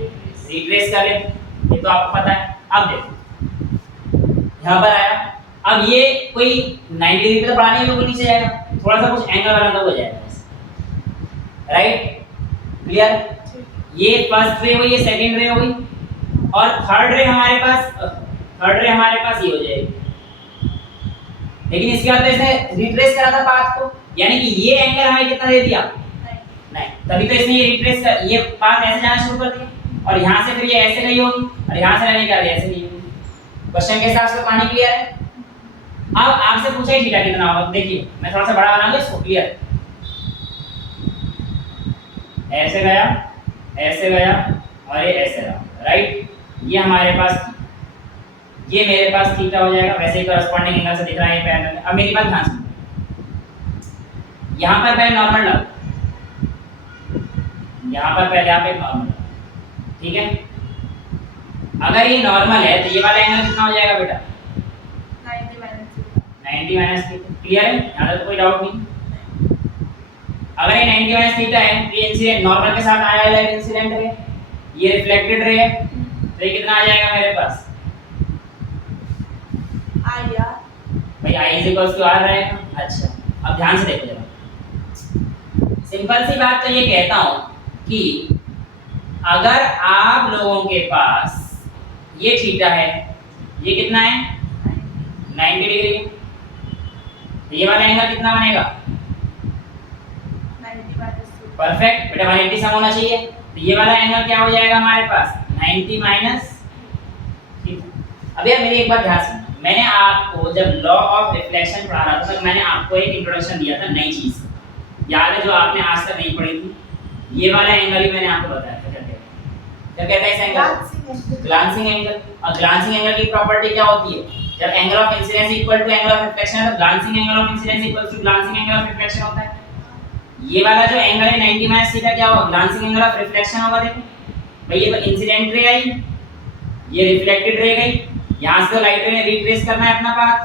रिट्रेस कर लेती है, ये तो आपको पता है। अब देखो यहाँ पर आया, अब ये कोई 90 डिग्री पे तो पड़ा नहीं, बिल्कुल नीचे जाएगा, थोड़ा सा कुछ एंगल बना हो जाएगा, राइट? क्लियर? ये फर्स्ट रे हुई, ये सेकंड रे हो गई, और थर्ड रे हमारे पास ये हो जाएगी। लेकिन इसके बाद तो इसने रिट्रेस करा था पाथ को, यानी कि ये एंगल हमें कितना दे दिया? नहीं, तभी तो इसने ये रिट्रेस कर, ये पाथ ऐसे जाना शुरू कर दिया, और यहाँ से फिर ये ऐसे गई होगी, और यहाँ से नहीं कर दिया, ऐसे नहीं होगी। क्वेश्चन के हिसाब से पानी क्लियर है? अब आपसे पूछा ही थीटा कितना होगा, देखिए मैं थोड़ा सा बड़ा बनाऊंगा इसको, क्लियर? ऐसे गया और ये ऐसे रहा, राइट? ये हमारे पास, ये मेरे पास थीटा हो जाएगा, वैसे ही कॉरेस्पॉन्डिंग एंगल से दिख रहा है ये पैरेलल। अब मेरी बात ध्यान सुनो, यहाँ पर पहले नॉर्मल डालो, यहाँ पर पहले आप एक नॉर्मल, ठीक है? अगर ये नॉर्मल है तो ये वाला एंगल कितना हो जाएगा बेटा? 90 माइनस थीटा। क्लियर है? यहाँ तक कोई डाउट नहीं। अगर ये 90 माइनस थीटा है तो ये इंसिडेंट नॉर्मल के साथ आया है, इंसिडेंट रे, ये रिफ्लेक्टेड रे है, तो ये कितना आ जाएगा मेरे पास? आया भाई i = r रहेगा। अच्छा अब ध्यान से देखो जरा, सिंपल सी बात तो ये कहता हूँ कि अगर आप लोगों के पास ये थीटा है, ये कितना है? 90 डिग्री, तो ये वाला एंगल कितना बनेगा? 90 परफेक्ट बेटा, 180 सम होना चाहिए, तो ये वाला एंगल क्या हो जाएगा हमारे पास? 90 माइनस थीटा। अब यार मेरी एक बात ध्यान से, मैंने आपको जब लॉ ऑफ रिफ्लेक्शन पढ़ाना था तब मैंने आपको एक इंट्रोडक्शन दिया था नई चीज, याद है, जो आपने आज तक नहीं पढ़ी थी। ये वाला एंगल ही मैंने आपको बताया था, क्या कहता है इस एंगल? Glancing angle. और ग्लांसिंग एंगल की प्रॉपर्टी क्या होती है? जब angle of incidence equal to angle of reflection है तो glancing angle of incidence equal to glancing angle of reflection होता है। ये वाला जो एंगल है 90 माइनस थीटा क्या होगा? ग्लांसिंग एंगल ऑफ रिफ्लेक्शन होगा। देखो भाई ये तो इंसिडेंट रे आई, ये रिफ्लेक्टेड रे गई, यहां से तो लाइट रे ने रिट्रेस करना है अपना पाथ,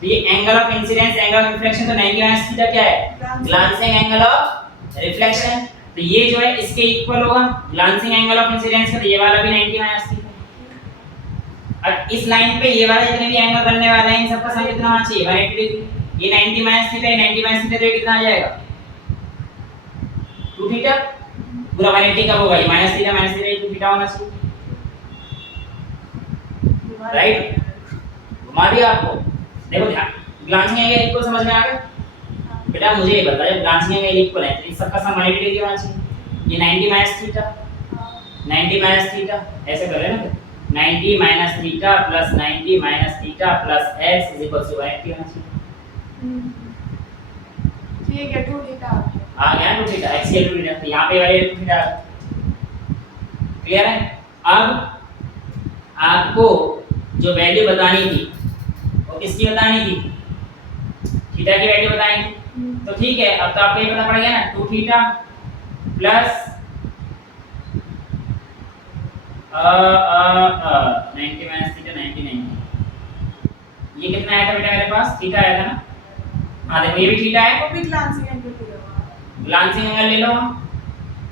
तो ये angle of incidence angle of reflection तो 90 माइनस थीटा क्या है? ग्लांसिंग एंगल ऑफ रिफ्लेक्शन, तो ये जो है इसके इक्वल होगा ग्लांसिंग एंगल ऑफ इंसिडेंस का, तो ये वाला भी 90 माइनस थीटा। अब इस लाइन पे ये वाला जितने भी एंगल बनने वाले हैं इन सबका सम कितना होना चाहिए? 180 डिग्री। ये 90 माइनस थीटा, ये 90 माइनस थीटा, तो कितना आ जाएगा? 2 थीटा। पूरा 180 कब होगा? ये माइनस थीटा 2 थीटा होना चाहिए, राइट? घुमा दिया आपको। देखो ध्यान, ग्लांसिंग एंगल इक्वल समझ में आ गया बेटा? मुझे ये बता, जब ग्लांसिंग एंगल इक्वल है तो इन सबका सम 180 डिग्री होना चाहिए। ये 90 माइनस थीटा, 90 माइनस थीटा, ऐसे कर रहे हैं ना, 90 minus theta plus 90 minus theta plus x = 180 होना चाहिए। ठीक है, 2 थीटा आ गया 2 थीटा, x = 2 थीटा, तो यहां पे वाले 2 थीटा। क्लियर है? अब आपको जो वैल्यू बतानी थी वो किसकी बतानी थी? थीटा की वैल्यू बतानी थी। तो ठीक है, अब तो आपको ये पता पड़ गया ना 2 थीटा प्लस 90 माइनस थीटा 99। ये कितना आया था बेटा मेरे पास? थीटा आया था ना? हाँ देखो ये भी थीटा है। वो भी ग्लांसिंग एंगल पूरा ग्लांसिंग एंगल ले लो।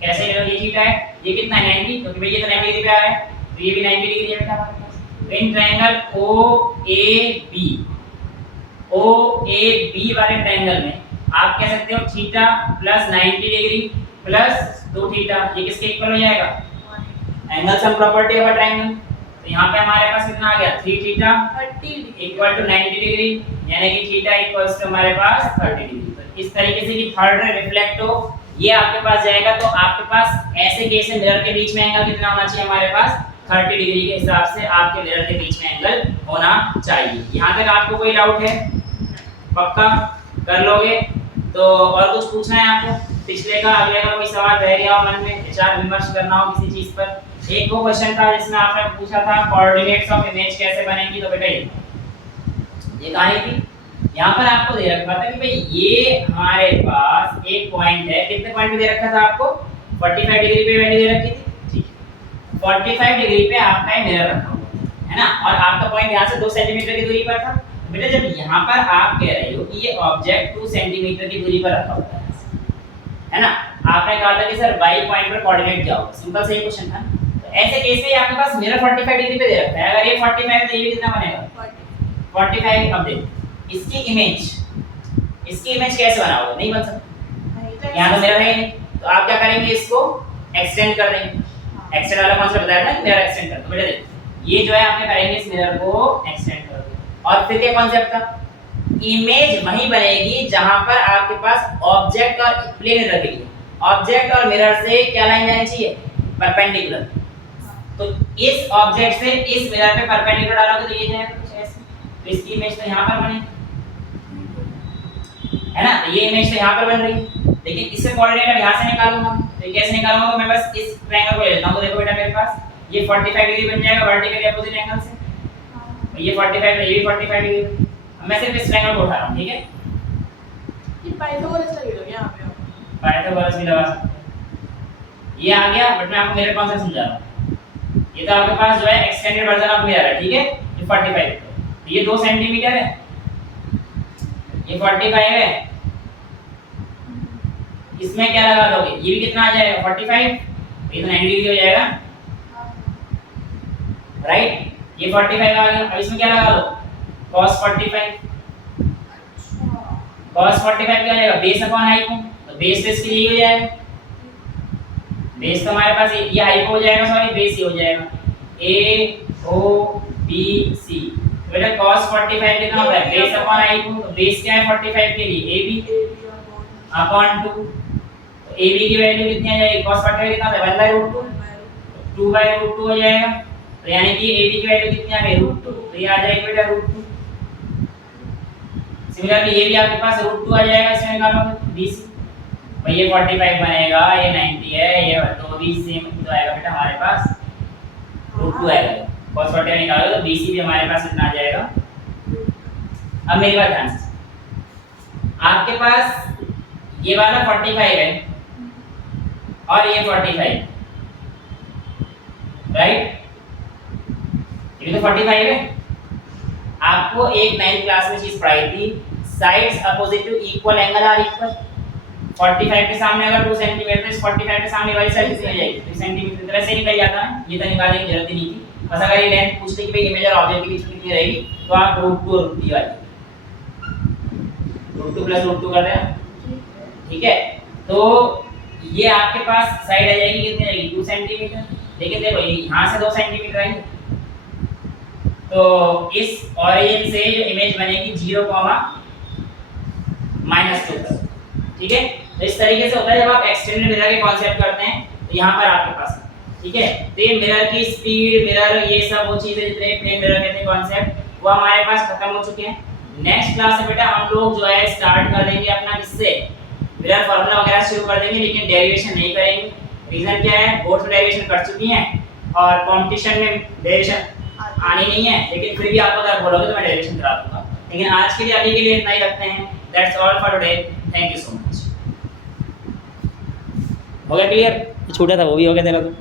कैसे ले लो? ये थीटा है, ये कितना है 90, क्योंकि भाई ये तो 90 डिग्री पे आ रहा है, तो ये भी 90 डिग्री है बेटा हमारे पास। तो इन ट्रायंगल OAB वाले ट्रायंगल में आप कह सकते हो theta plus 90 degree plus 2 theta, ये किसके इक्वल हो जाएगा? Angle sum property of a triangle. तो यहाँ पे हमारे पास कितना आ गया? 3 थीटा 30 इक्वल टू 90 डिग्री, यानी कि थीटा इक्वल्स टू हमारे पास 30 डिग्री। तो इस तरीके से कि थर्ड रे रिफ्लेक्ट हो, ये आपके पास जाएगा। तो आपके पास ऐसे केस में मिरर के बीच में एंगल कितना होना चाहिए हमारे पास? 30 डिग्री के हिसाब से आपके मिरर के बीच में एंगल होना चाहिए। यहाँ तक आपको कोई डाउट है? पक्का कर लोगे? तो और कुछ पूछना है आपको? पिछले का अगले का कोई सवाल रह गया हो मन में, विचार विमर्श करना हो किसी चीज पर? एक वो क्वेश्चन था जिसमें आपने पूछा था कोऑर्डिनेट्स ऑफ इमेज कैसे बनेंगी, तो बेटा ये कहानी थी। यहाँ पर आपको दे रखा था कि भाई ये हमारे पास एक पॉइंट है, कितने पॉइंट पे दे रखा था आपको? 45 डिग्री पे वैल्यू दे रखी थी, ठीक है। 45 डिग्री पे आपका ये मिरर रखा हुआ है ना, और आपका पॉइंट यहाँ से 2 सेंटीमीटर की दूरी पर था। बेटा जब यहाँ पर आप कह रहे हो कि ये ऑब्जेक्ट 2 सेंटीमीटर की दूरी पर रखा हुआ है ना, आपने कहा था कि सर y पॉइंट पर कोऑर्डिनेट क्या होगा? सिंपल सा ये क्वेश्चन था। तो ऐसे केस में आपके पास मिरर 45 डिग्री पे दे रखा है। अगर ये 45 है तो ये भी कितना बनेगा? 45। अब देखो इसकी इमेज कैसे बनाओगे? नहीं बन सकता, यहाँ तो मिरर है ही नहीं। तो आप क्या करेंगे? इसको एक्सटेंड कर देंगे। एक्सटेंड वाला कॉन्सेप्ट बताया था, मिरर एक्सटेंड कर। तो बेटा देखो ये जो है आपने करेंगे, इस मिरर को एक्सटेंड कर दो। और फिर क्या कॉन्सेप्ट था? इमेज वहीं बनेगी जहां पर आपके पास ऑब्जेक्ट और प्लेन रखी है। ऑब्जेक्ट और मिरर से क्या लाइन जानी चाहिए? परपेंडिकुलर। तो इस ऑब्जेक्ट से इस मिरर पे परपेंडिकुलर डालोगे तो ये जाएगा कुछ ऐसे। तो इसकी इमेज तो यहां पर बनेगी, है ना? तो ये इमेज तो यहां पर बन रही है, लेकिन इससे कोऑर्डिनेट अब यहां से निकालूंगा। तो ये कैसे निकालूंगा? मैं बस इस ट्रायंगल को ले लेता हूं। तो देखो बेटा मेरे पास ये 45 डिग्री बन जाएगा वर्टिकली अपोजिट एंगल से। तो ये 45 ये भी 45 डिग्री। मैं सिर्फ इस ट्रायंगल को उठा रहा हूं, ठीक है? कि पाइथागोरस लगेगा यहां पे आप। पाइथागोरस भी लगा सकते हैं। ये आ गया, बट मैं आपको मेरे कॉन्सेप्ट समझा रहा हूं। ये तो आपके पास जो है एक्सटेंडेड वर्जन ऑफ मिरर है, ठीक है? ये 45, तो ये 2 सेंटीमीटर है, ये 45 है। इसमें क्या लगा दोगे? ये भी कितना आ जाएगा? 45। ये तो 90 डिग्री हो जाएगा, राइट? ये 45 आ गया। अब इसमें क्या लगा दो? cos 45। cos 45 क्या हो जाएगा? Base upon hypo. तो बेस तो इसके लिए हो जाएगा, बेस तो हमारे पास ये हाइपो हो जाएगा, सॉरी बेस ही हो जाएगा। A O B C। तो बेटा cos 45 कितना होता है? Base upon hypo. तो बेस क्या है 45 के लिए? AB upon 2। तो AB की वैल्यू कितनी आ जाएगी? cos 45 कितना होता है? 1/√2। 2/√2 हो जाएगा। तो यानी कि AB की वैल्यू कितनी आ गई? √2। तो ये आ जाएगी बेटा √2। सिमिलरली ये भी आपके पास √2 आ जाएगा, इसमें निकालोगे BC। भाई ये 45 बनेगा, ये 90 है, ये तो भी सेम तो आएगा बेटा हमारे पास √2 आएगा। cos 45 निकालोगे तो BC भी हमारे पास कितना आ जाएगा? अब मेरी बात ध्यान से, आपके पास ये वाला 45 है और ये 45, राइट? ये तो 45 है। आपको एक 9th क्लास में चीज पढ़ाई थी, sides opposite to equal angle are equal. 45 के सामने अगर 2 सेंटीमीटर है, इस 45 के सामने वाली साइड कितनी हो जाएगी? 3 सेंटीमीटर। तरह से निकल जाता है, ये तो निकालने की जरूरत ही नहीं थी। बस अगर ये लेंथ पूछते कि भाई इमेज और ऑब्जेक्ट के बीच में कितनी रहेगी, तो आप √2 और √3 वाली √2 प्लस √2 कर देना, ठीक है? तो ये आपके पास साइड आ जाएगी, कितनी रहेगी? 2 सेंटीमीटर। लेकिन देखो यहां से 2 सेंटीमीटर आएगी, तो इस ओरिजिन से जो इमेज बनेगी 0, -2 तक, ठीक है? तो इस तरीके से होता है जब आप एक्सटेंडेड मिरर के कॉन्सेप्ट करते हैं। तो यहाँ पर आपके पास, ठीक है? तो ये मिरर की स्पीड, मिरर ये सब वो चीजें जितने प्लेन मिरर कहते हैं कॉन्सेप्ट, वो हमारे पास खत्म हो चुके हैं। नेक्स्ट क्लास में बेटा हम लोग जो है स्टार्ट कर देंगे अपना किससे? मिरर फार्मूला वगैरह शुरू कर देंगे, लेकिन डेरिवेशन नहीं करेंगे। रीजन क्या है? बोर्ड में डेरिवेशन कर चुकी हैं, और कंपटीशन में डेरिवेशन आनी नहीं है, लेकिन फिर भी आप अगर बोलोगे तो मैं डेरिवेशन करा दूंगा। लेकिन आज के लिए अभी के लिए इतना ही रखते हैं। That's all for today, thank you so much. हो गया क्लियर? छूटा था वो भी हो गया तेरा तो।